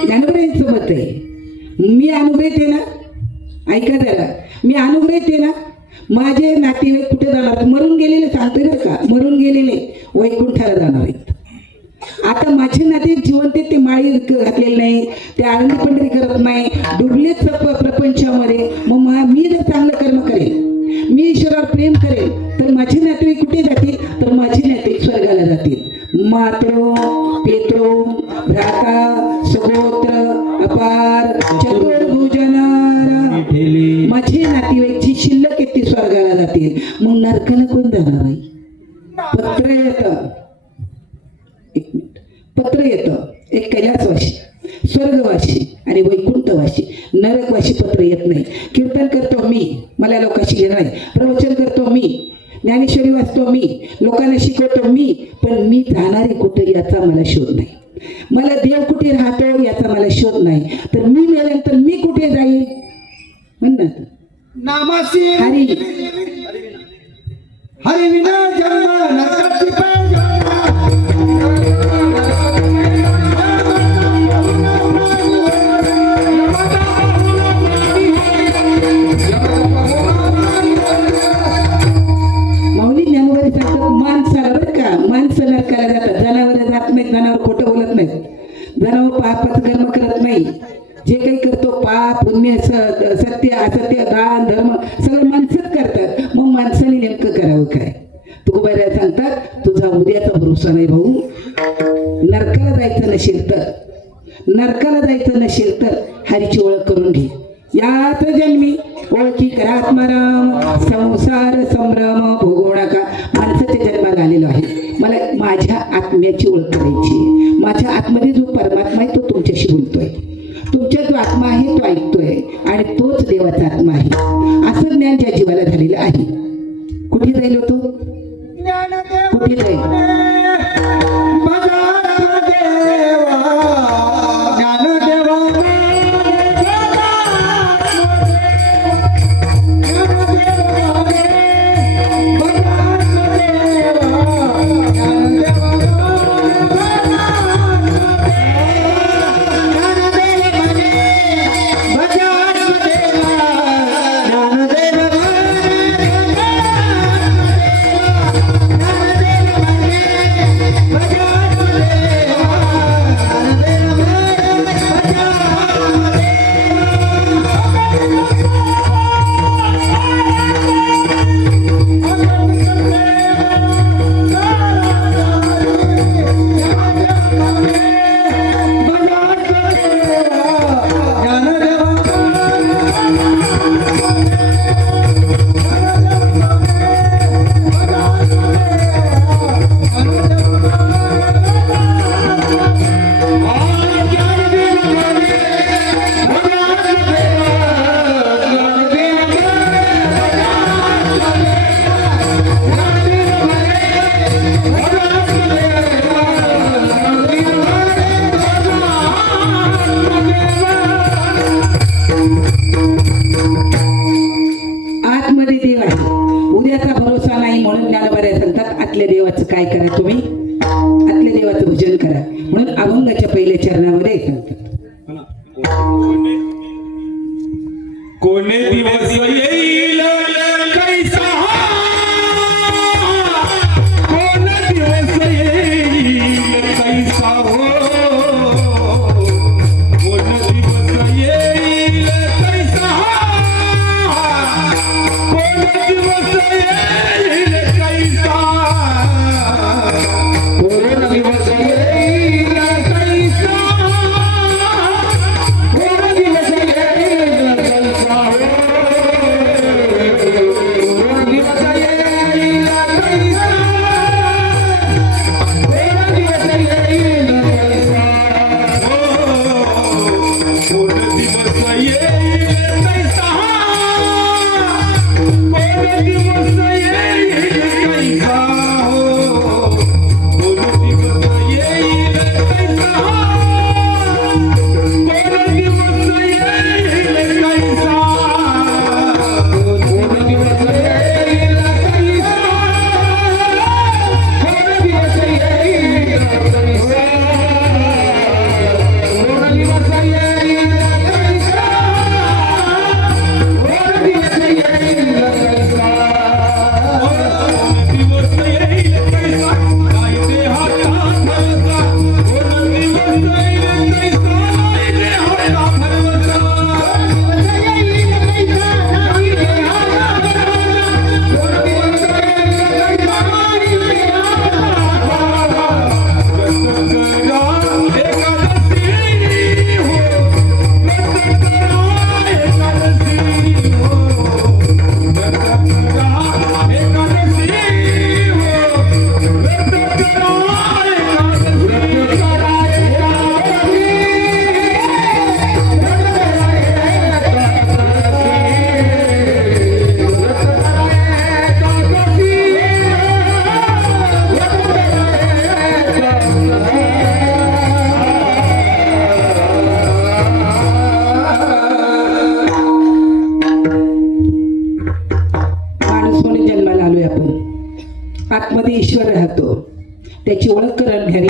ज्ञानोबांचं मत आहे. मी अनुग्रहित आहे ना, ऐका जरा, मी अनुग्रहित आहे ना. माझे नातेवाईक कुठे जाणार? मरून गेलेले सांगते बरं का, मरून गेलेले वैकुंठाला जाणार आहेत. आता माझे नातेवाईक जिवंत आहेत, ते माळी घातलेले नाही, ते आनंदी पंढरी करत नाही, डुबलेच प्रपंचामध्ये. मग मी जर चांगलं कर्म करेल, मी ईश्वरावर प्रेम करेल तर माझे नातेवाईक कुठे जातील? तर माझे नातेवाईक स्वर्गाला जातील. मात्रो पित्रो भ्राता सगोत्र अपार चतुर्भुजनार, माझे नातेवाईकची शिल्लक आहेत ती स्वर्गाला जातील. मग नरकाला कोण जाणार नाही? पत्र येतं, एक मिनिट, पत्र येतं. एक कैलासवासी, स्वर्गवासी आणि वैकुंठवासी. नरकवासी पत्र येत नाही. कीर्तन करतो मी, मला लोकांशी घेणं नाही. प्रवचन करतो मी, ज्ञानेश्वरी वाचतो मी, लोकांना शिकवतो मी, पण मी जाणारे कुठे याचा मला शोध नाही. मला देव कुठे राहतो याचा मला शोध नाही. तर मी मेल्यानंतर मी कुठे जाईल? म्हणणार नामासी हरी हरी विना जन्म नरकाची पाय माऊली ज्ञानोबाई सांगतात माणसाला बरं का, माणसं नरकाला जातात, जनावर जात नाहीत. जनावर खोटं बोलत नाहीत, जनावर पापाचं कर्म करत नाही. जे काही करतो पाप पुण्य सत्य असत्य दान धर्म सगळं माणसंच करतात. मग माणसाने नेमकं करावं काय? तुकोबाई सांगतात तुझा उद्याचा भरोसा नाही भाऊ. नरकाला जायचं नसेल तर, नरकाला जायचं नसेल तर हरीची ओळख करून घे. याच जन्मी ओळखी करा आत्माराम, संसार संभ्रम भोगवू नका. माणसाच्या जन्माला आलेलो आहे, मला माझ्या आत्म्याची ओळख करायची आहे. माझ्या आतमध्ये जो परमात्मा आहे तो तुमच्याशी बोलतोय, तुमच्या जो आत्मा आहे तो ऐकतोय आणि तोच देवाचा आत्मा आहे. असं ज्ञान ज्या जीवाला झालेलं आहे. कुठे जाईल होतो? कुठे जाईल? म्हणून ज्ञानोबा सांगतात आतल्या देवाचं काय करा तुम्ही, आतल्या देवाचं भजन करा. म्हणून अभंगाच्या पहिल्या चरणामध्ये सांगतात कोणे दिवस येईल कैसा, कोण दिवस येईल कैसा हो, कोण दिवस येईल कैसा, कोण दिवस येईल कैसा, कोण दिवस येईल कैसा, कोण दिवस येईल कैसा हो, कोण दिवस येईल कैसा, कोण दिवस येईल कैसा हो, कोण दिवस येईल कैसा, कोण दिवस येईल कैसा हो, कोण दिवस येईल कैसा, कोण दिवस येईल कैसा, कोण दिवस येईल कैसा, कोण दिवस येईल कैसा, कोण दिवस येईल कैसा, कोण दिवस येईल कैसा, दिवस येईल कैसा, काय ते हातात ठेवता, कोण दिवस येईल कैसा, काय ते हातात ठेवता, दिवस येईल कैसा, काय ते हातात ठेवता, कोण दिवस येईल कैसा, काय ते हातात ठेवता, एकादशी हो, एकादशी हो, माणूस म्हणून जन्माला आलोय आपण. आतमध्ये ईश्वर राहतो, त्याची ओळख करून घ्यावी,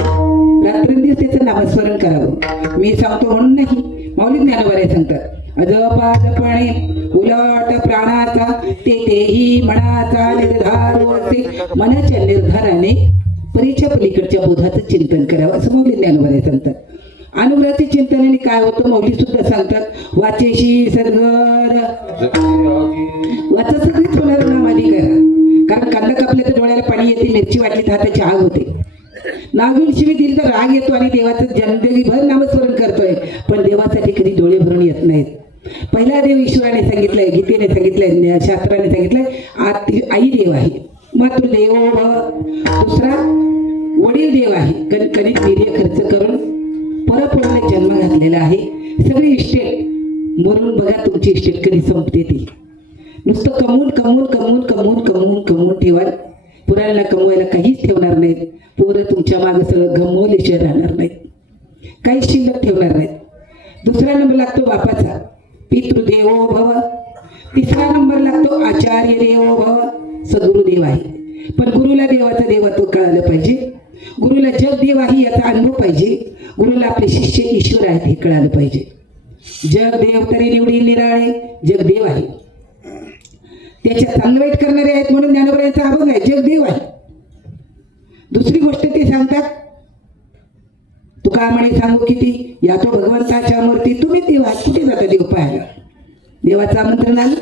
रात्रंदिवस त्याचं नामस्मरण करावं. मी सांगतो म्हणून नाही, माऊली ज्ञानोबा सांगतात अजपादपणे उलट प्राणाचा तेही मनाचा निर्धार होते, मनाच्या निर्धाराने परीच्या पलीकडच्या बोधाचं चिंतन करावं असं माऊली ज्ञानोबा सांगतात. अनुग्रहाचे चिंतनाने काय होतं माऊली सुद्धा सांगतात वाचेशी सद्गद, वाचा सगळीच होणार नाम आधी करा. कारण कांदा कापले तर डोळ्याला पाणी येते, मिरची वाटली तर हाताची आग होते, नाव घेऊन शिवी दिली तर राग येतो आणि देवाचं जिंदगीभर नामस्मरण करतोय, पण देवासाठी कधी डोळे भरून येत नाहीत. पहिला देव ईश्वराने सांगितलंय, गीतेने सांगितलंय, शास्त्राने सांगितलंय आई देव आहे, मातृदेवो भव. दुसरा वडील देव आहे, कणिक निर्य खर्च करून परपरोने जन्म घातलेला आहे. सगळी इस्टेट मरून बघा तुमची इस्टेट कधी संपते ती. नुसतं कमवून कमवून कमवून कमवून कमवून कमवून ठेवाल, पुराणाला कमवायला काहीच ठेवणार नाहीत. पोरं तुमच्या मागं सगळं गमवल्याशिवाय राहणार नाहीत, काही शिल्लक ठेवणार नाहीत. दुसरा नंबर लागतो बापाचा, पितृदेवो भव. तिसरा नंबर लागतो आचार्य देवो भव, सद्गुरुदेव आहे. पण गुरुला देवाचं देवत्व कळालं पाहिजे, गुरुला जग देव आहे याचा अनुभव पाहिजे, गुरुला आपले शिष्य ईश्वर आहेत हे कळालं पाहिजे. जग देव तरी निवडी निराळे, जग देव आहे, त्याच्या चांगलं वाईट करणारे आहेत म्हणून ज्ञानोबा यांचा अभंग आहे, जग देव आहे. दुसरी गोष्ट ते सांगतात तुका म्हणे सांगू किती, या तो भगवंताच्या मूर्ती तुम्ही देव आहात. कुठे जाता देव पाहायला? देवाचं आमंत्रण आलं,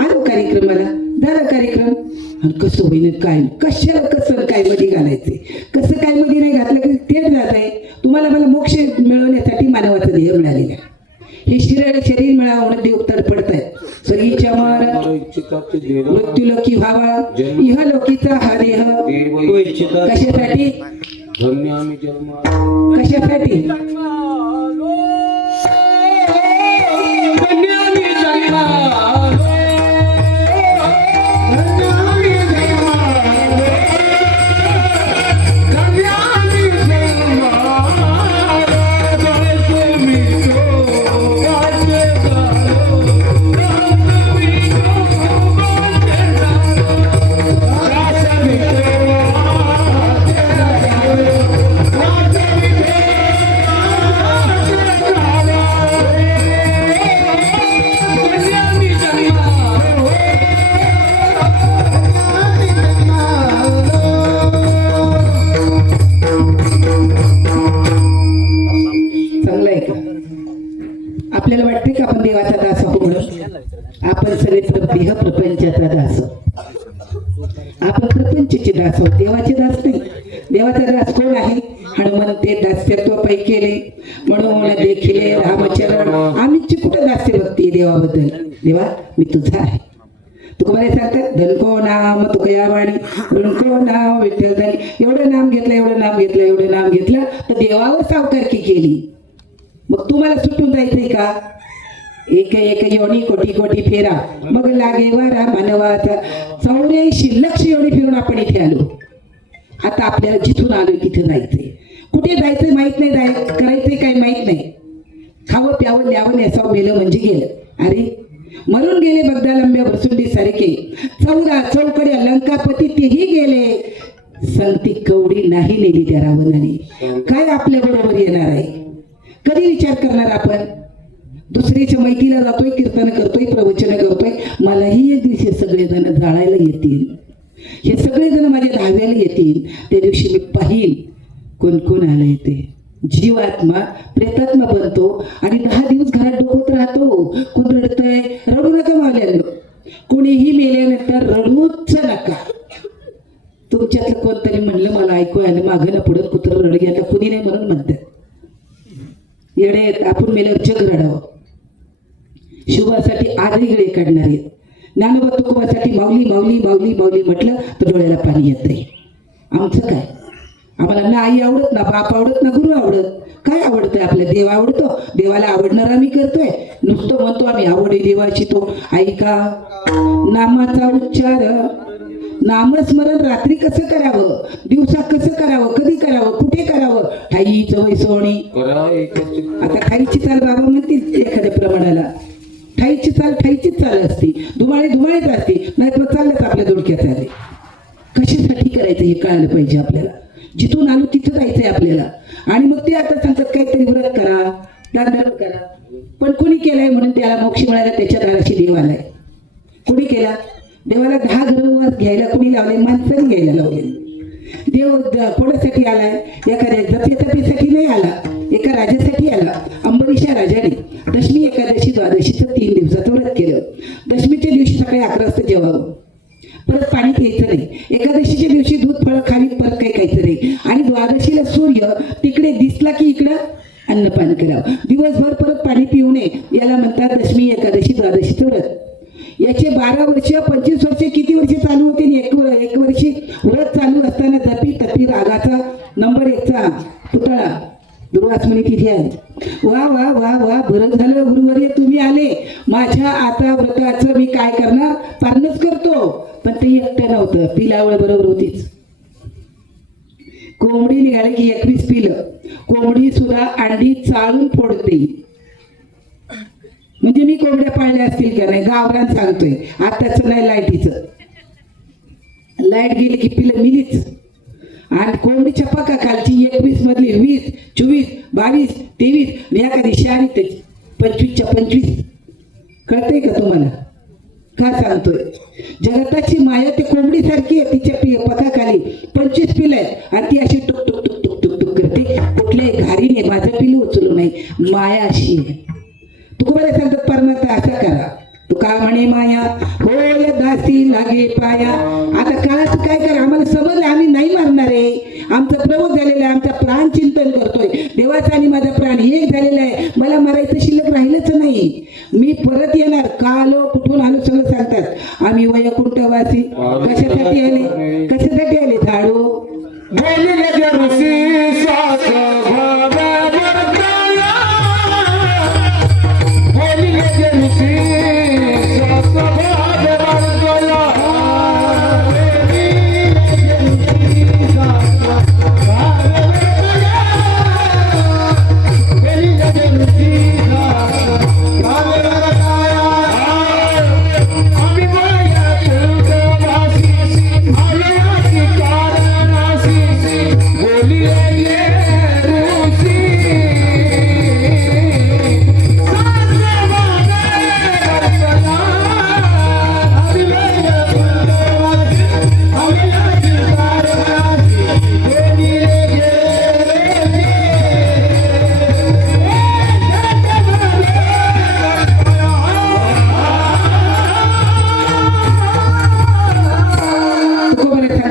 आलो कार्यक्रमाला, झाला कार्यक्रम, आणि कसं होईल काय, कशाला कसं काय मध्ये घालायचे, कसं काय मध्ये नाही घातलं की थेट जात आहे. तुम्हाला मला मोक्ष मिळवण्यासाठी मानवाचं देह मिळालेलं आहे. हे शरीर मिळावं म्हणून देव तडफडत आहे. स्वर्गीच्या मार मृत्यूलोकी व्हावा, इहलोकीचा हा देह कशासाठी, कशासाठी, प्रपंचचे दास आहोत, देवाचे दास नाही. देवाचा दास कोण आहे? हनुमंते दास्यत्व पै केले म्हणून देखिले रामचरण. आम्ही कुठं दास्य भक्ती आहे देवाबद्दल? देवा मी तुझा आहे. तुकोबारे सांगतात धनको नाम तुकया वाणी ऋणको नाम विठ्ठल धनी. एवढं नाम घेतलं, एवढं नाम घेतलं, एवढं नाम घेतलं तर देवावर सावकारकी केली. मग तुम्हाला सुटून जायचंय का? एक एक योनी कोटी कोटी फेरा मग लागे वारा मानवाचा. 84 लक्ष योनी फिरून आपण इथे आलो. आता आपल्याला जिथून आलोय तिथे जायचंय. कुठे जायचंय माहित नाही, करायचंय काय माहित नाही. खावं प्यावं ल्यावं नेसावं मेलं म्हणजे गेलं. अरे मरून गेले बगदा लंब्या भरसुंडी सारखे. चौदा चौकडे लंकापती तेही गेले. संगती कवडी नाही नेली त्या रावणाने. काय आपल्या बरोबर येणार आहे? कधी विचार करणार आपण? दुसरीच्या मैतीला जातोय, कीर्तन करतोय, प्रवचन करतोय. मलाही एक दिवशी सगळेजण जाळायला येतील. हे सगळेजण माझ्या धाव्याला येतील. त्या दिवशी मी पाहीन कोण कोण आलंय ते. जीवात्मा प्रेतात्मा बनतो आणि 10 दिवस घरात डोकत राहतो. कोण रडतंय? रडू नका मावल्यानं. कोणीही मेल्यानंतर रडूच नका. तुमच्यातलं कोणतरी म्हणलं मला ऐकू आलं मागं न पुढं कुत्र रड घ्यायला कुणी नाही म्हणून म्हणतात. येडे आपण मेल्यावर जग रडावं. शुभासाठी आजही गळे काढणार आहेत. ज्ञानोबा तुकोबासाठी माऊली माऊली माऊली माऊली म्हटलं तर डोळ्याला पाणी येतंय. आमचं काय? आम्हाला ना आई आवडत, ना बाप आवडत, ना गुरु आवडत. काय आवडतंय? आपला देव आवडतो. देवाला आवडणार आम्ही करतोय. नुसतं म्हणतो आम्ही आवड आहे देवाची. तो ऐका नामाचा उच्चार, नामस्मरण रात्री कसं करावं, दिवसा कसं करावं, कधी करावं, कुठे करावं. ठाईच वैसोणी. आता ठाईची चाल बाबा म्हणतील एखाद्या प्रमाणाला. ठाईची चाल असते, धुमाळी धुमाळीच असते. नाही तर चाललंच आपल्या दोडक्यात आले. कशासाठी करायचं हे कळायला पाहिजे आपल्याला. जिथून आलो तिथं जायचंय आपल्याला. आणि मग ते आता सांगतात काहीतरी व्रत करा, दानधर्म करा. पण कोणी केलंय म्हणून त्याला मोक्ष मिळायला त्याच्या दाराशी देव आलाय? कोणी केला? देवाला 10 घरं घ्यायला कोणी लावले? माणसाने घ्यायला लावले. देव कोणासाठी आलाय? एखाद्या जपेतपेसाठी नाही आला, एका राजासाठी आला. अंबरीशा राजाने दशमी एकादशी द्वादशीचं 3 दिवसाचं व्रत केलं. दशमीच्या दिवशी सकाळी 11 वाजता जेवावं, परत पाणी प्यायचं नाही. एकादशीच्या दिवशी दूध फळं खाली, परत काही खायचं नाही. आणि द्वादशीला सूर्य तिकडे दिसला की इकडं अन्नपान करावं. दिवसभर परत पाणी पिऊ नये. याला म्हणतात दशमी एकादशी द्वादशीचं व्रत. याचे 12 वर्ष 25 वर्ष किती वर्ष चालू होते? एक वर्षी व्रत चालू असताना जपी तपी रागाचा नंबर 1चा पुतळा दुर्वास मुनी तिथे आले. वा वा वा वा, बरं झालं गुरुवर्य तुम्ही आले. माझ्या आता व्रताचं मी काय करणार? पारणच करतो. पण ते एकटं नव्हतं, पिलावळ बरोबर होतीच. कोंबडी निघाली की 21 पिलं. कोंबडी सुद्धा अंडी चाळून फोडते. म्हणजे मी कोंबड्या पाळल्या असतील का नाही? गावरान सांगतोय. आताच नाही लाईटीचं. लाईट गेली की पिलं मिलीच. आणि कोंबडीच्या पका खालची 21 मधली 20, 24, 22, 23 एखादी शाळी 25च्या 25. कळतंय का तुम्हाला? का सांगतोय? जगताची माया ते कोंबडीसारखी आहे. तिच्या पकाखाली 25 पिलं आहे आणि ती अशी टुक टुक टुक टुक टुक टुक करते. कुठल्याही घारीने माझं पिलं उचलू नाही. माया अशी आहे. तुकोबारे सांगतात परमात्मा असं करा. तू का म्हणे माया होय दासी लागे पाया. आता काळाचं काय करा? आम्हाला समजलं आम्ही नाही मारणार आहे. आमचं प्रबोध झालेलं आहे. आमचा प्राण चिंतन करतोय. देवाचा आणि माझा प्राण एक झालेला आहे. मला मरायचं शिल्लक राहिलंच नाही. मी परत येणार. का आलो, कुठून आलो सगळं सांगतात. आम्ही वैकुंठवासी. कशासाठी आले? कशासाठी आले? झाडू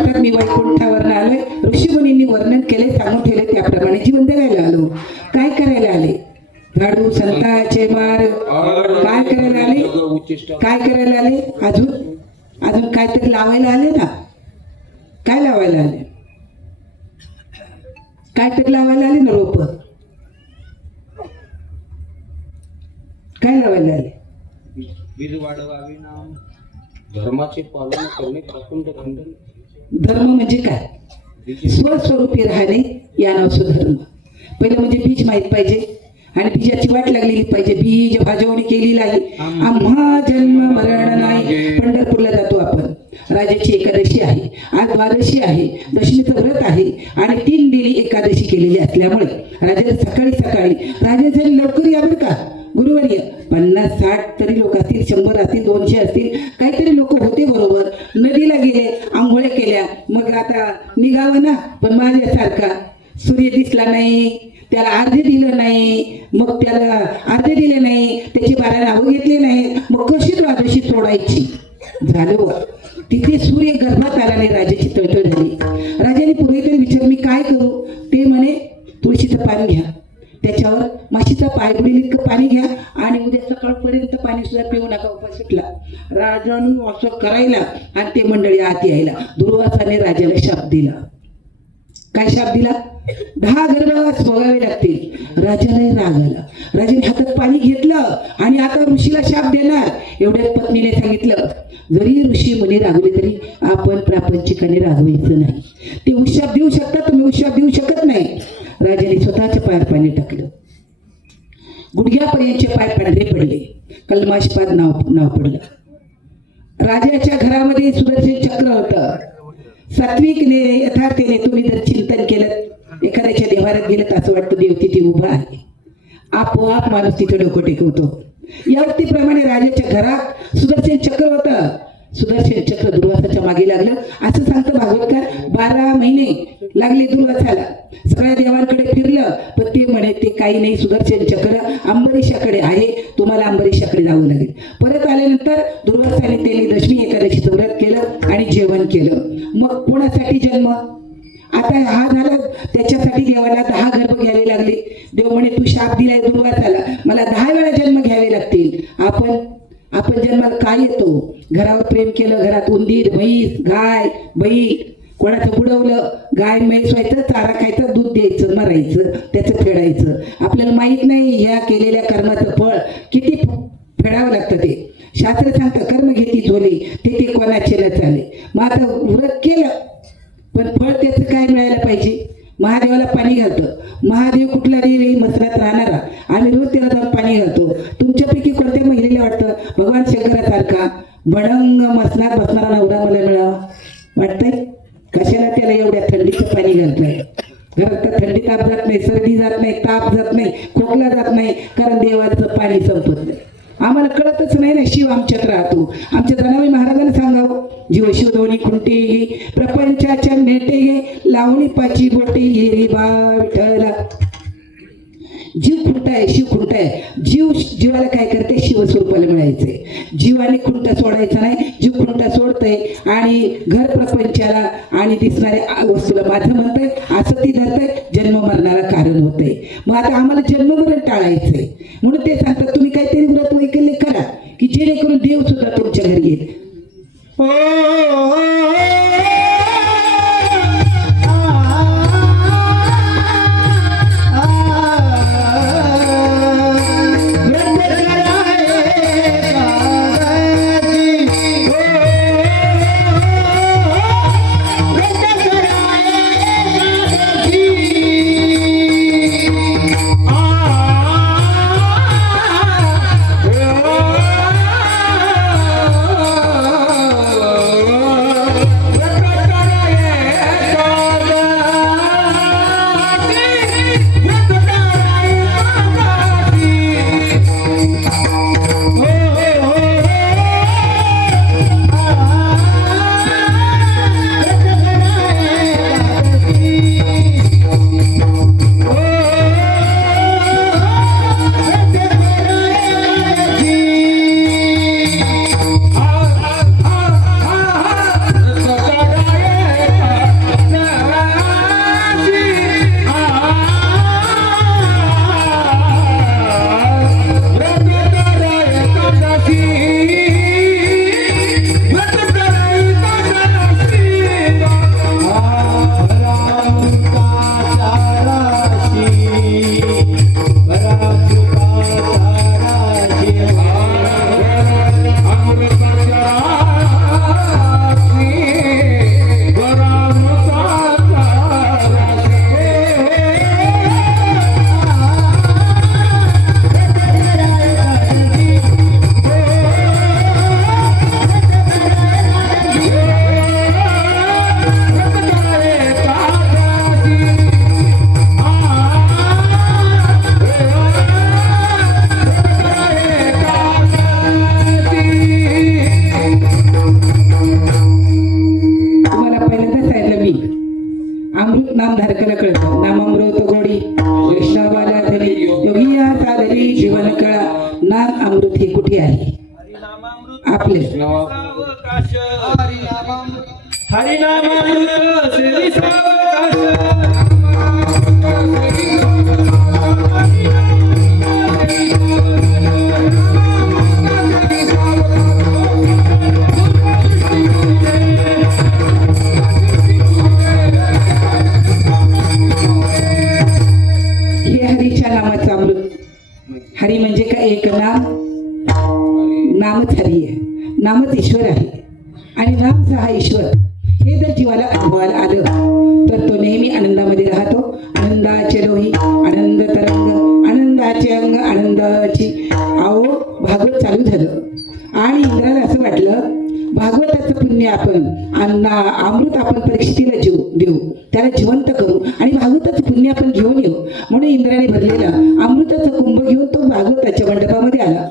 म्हणतात मी वैकुंठावर आलोय, ऋषीमुनींनी वर्णन केले, सांगून ठेवले, त्याप्रमाणे जीवन जगायला आलो. काय करायला आले? झाडू संताचे मार. काय करायला आले? काय करायला आले? अजून काहीतरी लावायला आले ना. काय लावायला आले? काहीतरी लावायला आले ना. रोप काय लावायला आले? बीज वाढवावे नाम धर्माचे पालन करणे पासून खंडन. धर्म म्हणजे काय? स्वस्वरूपी राहणे या नाव सुधर्म. पहिलं म्हणजे बीज माहीत पाहिजे आणि बीजाची वाट लागलेली पाहिजे. बीज भाजवणी केलेली आहे. आम्हा जन्म मरण नाही. पंढरपूरला जातो आपण. राजाची एकादशी आहे, आज द्वादशी आहे, दशमीचं व्रत आहे आणि 3 बेली एकादशी केलेली असल्यामुळे राजाला सकाळी राजासाठी लवकर यावर का गुरुवर्य 50-60 तरी लोक असतील, 100 असतील, 200 असतील, काहीतरी लोक होते बरोबर. नदीला गेले, आंघोळ्या केल्या. मग आता निघावं ना. पण माझ्यासारखा सूर्य दिसला नाही, त्याला अर्धे दिलं नाही, मग त्याला अर्धे दिले नाही, त्याची 12 नावं घेतली नाही, मग कशी द्वादशी तोडायची? झालं. तिथे सूर्य गर्भात आला नाही. राजाची तळतळ झाली. राजाने पूर्वी तरी विचार मी काय करू? ते म्हणे तुळशीचं पाणी घ्या, त्याच्यावर माशीचा पाय बुडेल इतकं पाणी घ्या आणि उद्या सकाळपर्यंत पाणी सुद्धा पिऊ नका. उपास सुटला. राजानं असं करायला आणि ते मंडळी आत यायला. दुर्वासाने राजाला शाप दिला. काय शाप दिला? 10 गर्भवास भोगावे लागतील. राजालाही राग आला. राजाने हातात पाणी घेतलं आणि आता ऋषीला शाप देणार. एवढ्या पत्नीने सांगितलं जरी ऋषी मुनी रागवले तरी आपण प्रापंचिकाने रागवायचं नाही. ते उशाप देऊ शकतात, तुम्ही उशाप देऊ शकत नाही. राजाने स्वतःच्या पायात पाणी टाकलं. गुडघ्यापर्यंतचे पाय पांढरे पडले. कलमाशपाद नाव पडलं. राजाच्या घरामध्ये सुदर्शन चक्र होतं. सात्विकने यथार्थेने तुम्ही जर चिंतन केलं, एखाद्याच्या देवारात गेलं तर असं वाटतं देव तिथे उभा आहे. आपोआप माणूस तिथे डोकं टेकवतो. या व्यक्तीप्रमाणे राजाच्या घरात सुदर्शन चक्र होतं. सुदर्शन चक्र दुर्वासाच्या मागे लागलं असं सांगतं भागवतकार. 12 महिने लागले दुर्वासाला. सगळ्या देवांकडे फिरलं पण ते म्हणे ते काही नाही, सुदर्शन चक्र अंबरीशाकडे आहे, तुम्हाला अंबरीशाकडे जावं लागेल. परत आल्यानंतर दुर्वासाने त्यांनी दशमी एकादशीचं व्रत केलं आणि जेवण केलं. मग कोणासाठी जन्म? आता हा झाला. त्याच्यासाठी देवाला 10 गर्भ घ्यावे लागले. देव म्हणे तू शाप दिलाय दुर्वासाला, मला 10 वेळा जन्म घ्यावे लागतील. आपण जन्माला काय येतो? घरावर प्रेम केलं, घरात उंदीर, म्हैस, गाय, बैल, कोणाचं बुडवलं, गाय म्हैस व्हायचं, चारा खायचं, दूध द्यायचं, मरायचं, त्याचं फेडायचं. आपल्याला माहित नाही या केलेल्या कर्माचं फळ किती फेडावं लागतं. ते शास्त्र सांगतं कर्म घेती झोले ते कोणाचे न चाले. मग आता व्रत केलं पण फळ त्याचं काय मिळायला पाहिजे? महादेवाला पाणी घालतं. महादेव कुठला देव आहे? मसनात राहणारा. आम्ही रोज त्याला जाऊन पाणी घालतो. तुमच्यापैकी कोणत्या महिलेला वाटतं भगवान शंकरासारखा भडंग मसनात बसणारा नवरा मला मिळावा? वाटतंय? कशाला त्याला एवढ्या थंडीचं पाणी घालतंय? घरात तर थंडी ताप जात नाही, सर्दी जात नाही, ताप जात नाही, खोकला जात नाही, कारण देवाचं पाणी संपत नाही. आम्हाला कळतच नाही ना. शिव आमच्यात राहतो. आमच्या धनावी महाराजांना सांगावं जीव शिवधोनी खुंटे गे प्रपंचाच्या नेटे गे लावणी पाची बोटे गे रे विठ्ठला. जीव खुंटाय, शिव खुंटाय. जीवाला काय करते? शिवस्वरूपाला मिळायचंय. जीवाने खुंटा सोडायचा नाही. जीव खुंटा सोडतंय आणि घर प्रपंचाला आणि दिसणाऱ्या वस्तूला माझं म्हणतंय, असं ती धरतंय, जन्म मरणाला कारण होतंय. मग आता आम्हाला जन्म मरण टाळायचंय म्हणून ते सांगतात तुम्ही काहीतरी व्रत वैकल्य करा की जेणेकरून देव सुद्धा तुमच्या घरी येईल. अमृत नाम धारकाला कळतं. नामामृत गोडी वैष्णवाला धनी योगी या सादरी जीवन कळा. नाम अमृत हे कुठे आहे? आपले सावकाश हरिनामामृत सेवी सावकाश हे हरीच्या नामाचं अमृत. हरी म्हणजे काय? एक नाम, नामच हरी आहे, नामच ईश्वर आहे. आणि नामचा हा ईश्वर हे जर जीवाला अनुभवायला आलं तर तो नेहमी आनंदामध्ये राहतो. आनंदाचे लोही आनंद तरंग, आनंदाचे अंग आनंदाची. आओ भागवत चालू झालं आणि इंद्राला असं वाटलं भागवताचं पुण्य आपण अमृत आपण परीक्षितीला देऊ, त्याला जिवंत करू आणि भागवताचं पुण्य आपण घेऊन येऊ. म्हणून इंद्राने भरलेला अमृताचं कुंभ घेऊन तो भागवताच्या मंडपामध्ये आला.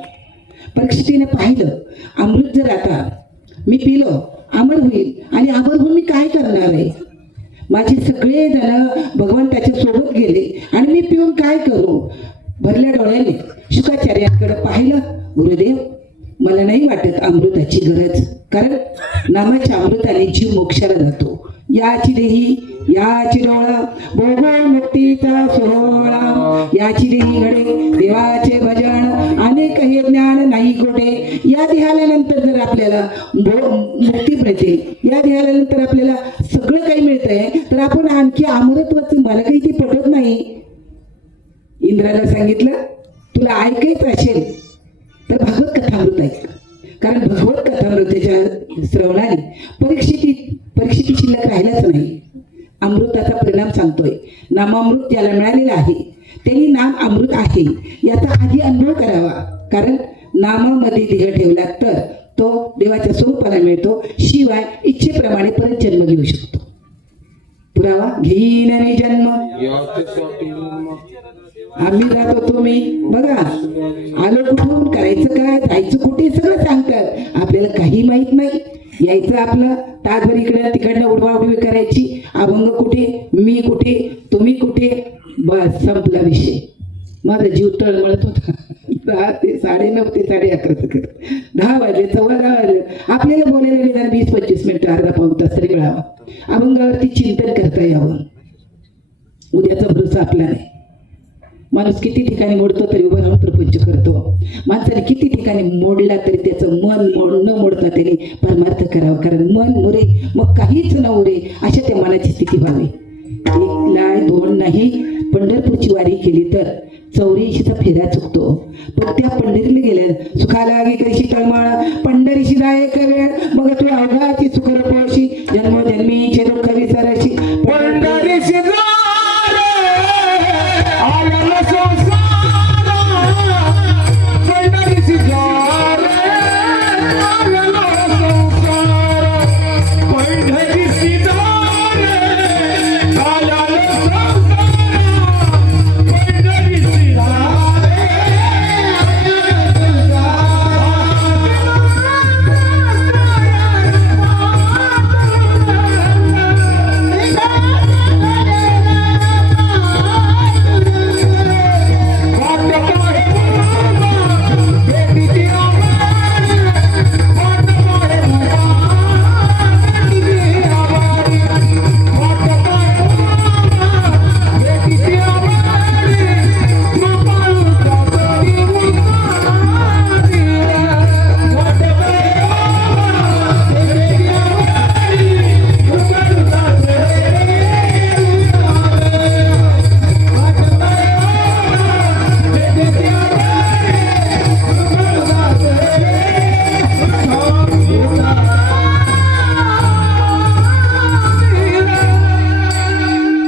परीक्षितीने पाहिलं अमृत जर आता मी पिलो अमर होईल आणि अमर होऊन मी काय करणार आहे? माझे सगळे जण भगवंताच्या सोबत गेले आणि मी पिऊन काय करू? भरल्या डोळ्याने शुकाचार्यांकडे पाहिलं. गुरुदेव मला नाही वाटत अमृताची गरज, कारण नामाच्या अमृताने जीव मोक्षाला जातो. याची देही याची डोळा भोगो मुक्तीचा सोहळा. याची देही घडे देवाचे भजन अनेक हे ज्ञान नाही कोठे. या देहाल्यानंतर जर आपल्याला मुक्ती मिळते, या देहाल्यानंतर आपल्याला सगळं काही मिळतंय, तर आपण आणखी अमृतत्वाचं मला काही ते पटत नाही. इंद्राला सांगितलं तुला ऐकायचं असेल तर भागवत कथामृत ऐक, कारण भगवत कथामृताच्या श्रवणाने परीक्षिती शिल्लक राहिलाच नाही. अमृताचा परिणाम सांगतोय. नामामृत ज्याला मिळालेलं आहे त्यांनी नाम अमृत आहे याचा आधी अनुभव करावा, कारण नामामध्ये देह ठेवला तर तो देवाच्या स्वरूपाला मिळतो, शिवाय इच्छेप्रमाणे परत जन्म घेऊ शकतो. पुरावा घेईन आणि जन्म आम्ही जातो तुम्ही बघा आलो कुठून, करायचं काय, जायचं कुठे सगळं सांगतात. आपल्याला काही माहित नाही. यायचं आपलं तासभर इकडं तिकडनं उडवाउडवी करायची. अभंग कुठे, मी कुठे, तुम्ही कुठे, बस संपला विषय. माझा जीव तळमळत होता. 10 ते 9:30 ते 11:30 करत 10 वाजले 10:15 वाजले. आपल्याला बोलायला निदान 20-25 मिनिटं अर्धा पाऊण तास तरी मिळावा. अभंगावरती चिंतन करता यावं. उद्याचा भरोसा आपला नाही. माणूस किती ठिकाणी मोडतो तरी उभा राहून प्रपंच करतो. माणसाने किती ठिकाणी मोडला तरी त्याचं मन न मोडता त्याने परमार्थ करावा, कारण मन मुरे मग काहीच न उरे अशा त्या मनाची स्थिती व्हावी. 1 नाही 2 नाही, पंढरपूरची वारी केली तर 84चा फेरा चुकतो. पण त्या पंढरीला गेल्या सुखाला गे कशी तळमळ पंढरीशी जाय एक वेळ मग तू अवघाची सुखर पोशी जन्मोजन्मीचे दुःख विसराशी. पंढरीशी जा रे, आला संसार. पंढरीशी जा रे, आला संसार. पंढरीशी जा रे, आला संसार. पंढरीशी जा रे,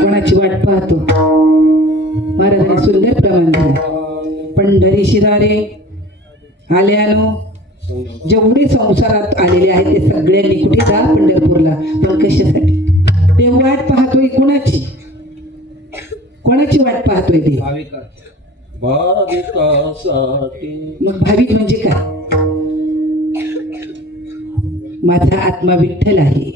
कोणाची वाट पाहतो. महाराजांनी सुंदर प्रमाण दिलं. पंढरीशी दारे आल्यानो जेवढे संसारात आलेले आहेत ते सगळ्यांनी कुठे जा पंढरपूरला, पण कशासाठी? ते वाट पाहतोय कोणाची? कोणाची वाट पाहतोय ते? मग भाविक म्हणजे काय? माझा आत्मा विठ्ठल आहे,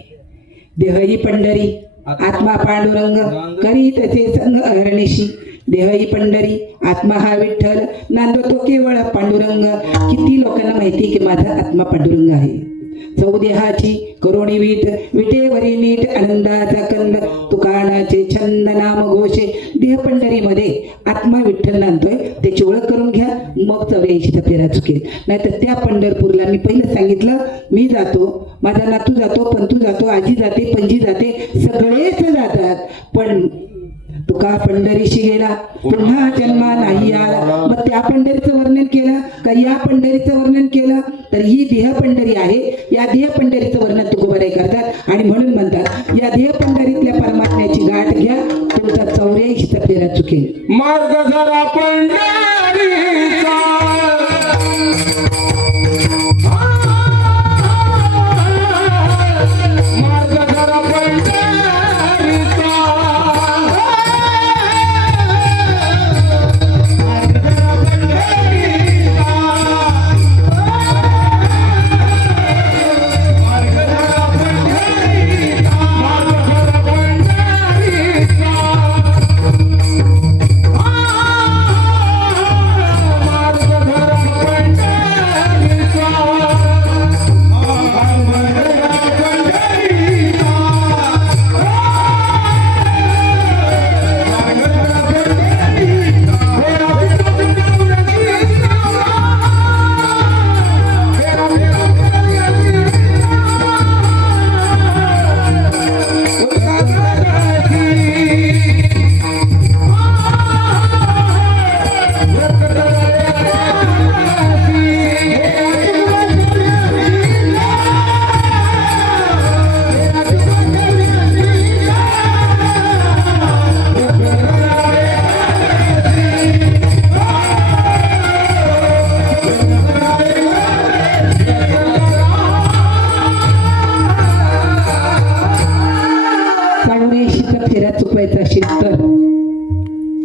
देह ही पंढरी, आत्मा पांडुरंग करी तसे संग अहर्निशी देह ही पंढरी आत्मा हा विठ्ठल नांदतो तो केवळ पांडुरंग. किती लोकांना माहिती की माझा आत्मा पांडुरंग आहे. चौदेहाची करोणी वीट विटेवरी नीट आनंदाचा कंद तुकाणाचे छंद नाम घोषे. देह पंढरीमध्ये आत्मा विठ्ठल नांदतोय त्याची ओळख करून घ्या, मग 84चा फेरा चुकेल. नाहीतर त्या पंढरपूरला मी पहिलं सांगितलं, मी जातो, माझा नातू जातो, पंतू जातो, आजी जाते, पणजी जाते, सगळेच जातात, पण तुका पंढरीशी गेला पुन्हा जन्मा नाही आला. मग त्या पंढरीचं वर्णन केलं का या पंढरीचं वर्णन केलं? तर ही देह पंढरी आहे. या देह पंढरीचं वर्णन तुकोबाराय करतात आणि म्हणून म्हणतात या देह पंढरीतल्या परमात्म्याची गाठ घ्या, तुमचा 84चा फेरा चुकेल. मार्ग जरा पंढरीचा मार्ग जरा पंढरीचा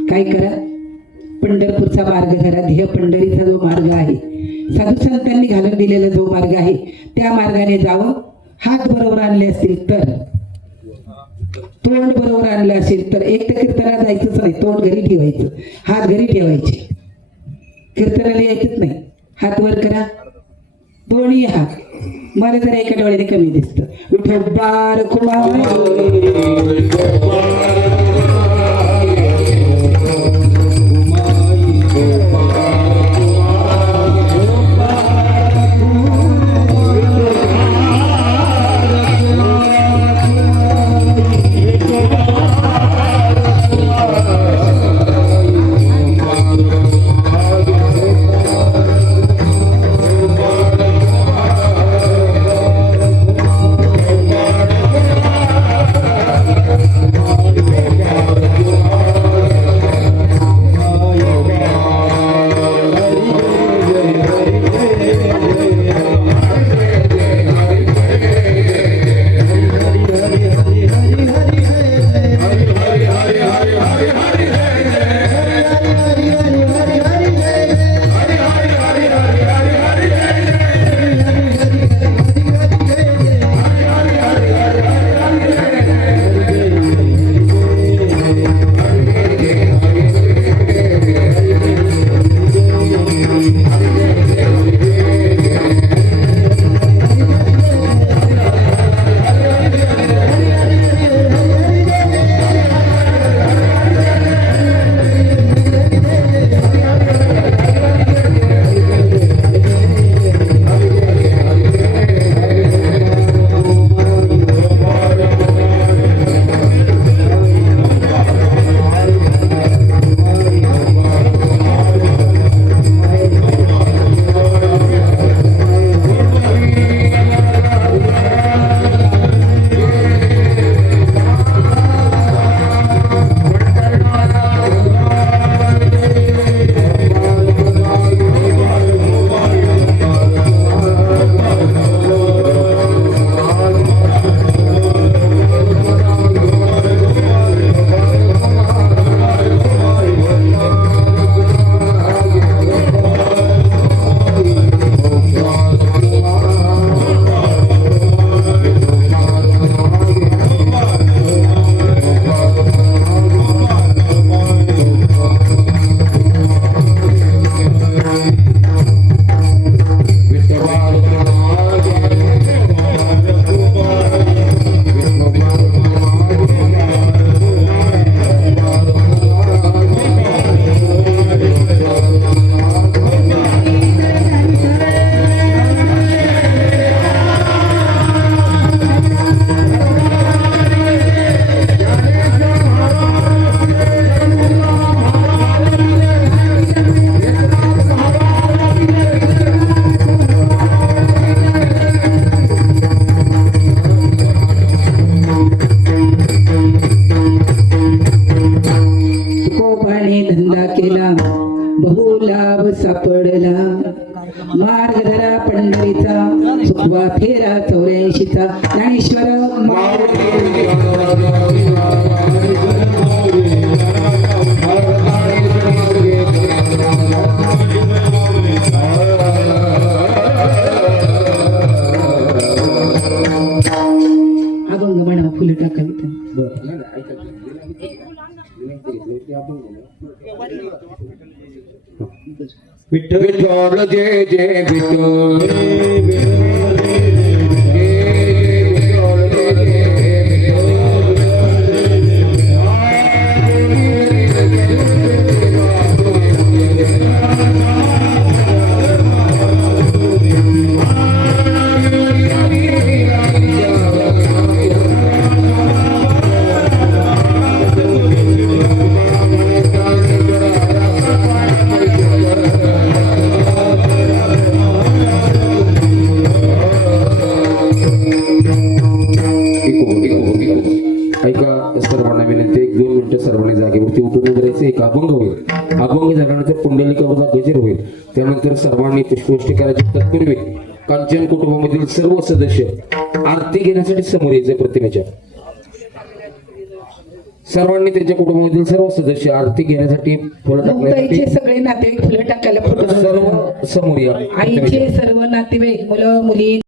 काय करा, पंढरपूरचा मार्ग धरा. देह पंढरीचा जो मार्ग आहे, साधू संतांनी घालून दिलेला जो मार्ग आहे, त्या मार्गाने जावं. हात बरोबर आणले असतील तर, तोंड बरोबर आणलं असेल तर, एक तर कीर्तनाला जायचंच नाही, तोंड घरी ठेवायचं, हात घरी ठेवायचे, कीर्तनाला यायचंच नाही. हात वर करा, दोन्ही हात. मला तर एका डोळ्याने कमी दिसतं. विठोबार कुमार विठ्ठल विठ्ठल जय जय विठ्ठल ऐका सर्वांना विनंती 1-2 मिनिटं सर्वांनी जागेवरती उठून उभे राहायचं. एक अभंग होईल. अभंग झाल्यानंतर पुंडलिकावरचा गजर होईल. त्यानंतर सर्वांनी पुष्पवृष्टी करायची. तत्पूर्वी कांचन कुटुंबामधील सर्व सदस्य आरती घेण्यासाठी समोर यायचे. प्रतिमेच्या सर्वांनी त्यांच्या कुटुंबामधील सर्व सदस्य आरती घेण्यासाठी फुलं टाकण्यासाठी मुक्ताईचे सगळे नातेवाईक फुलं टाकायला फोटो सर्व समोर या. आईचे सर्व नातेवाईक मुलं मुली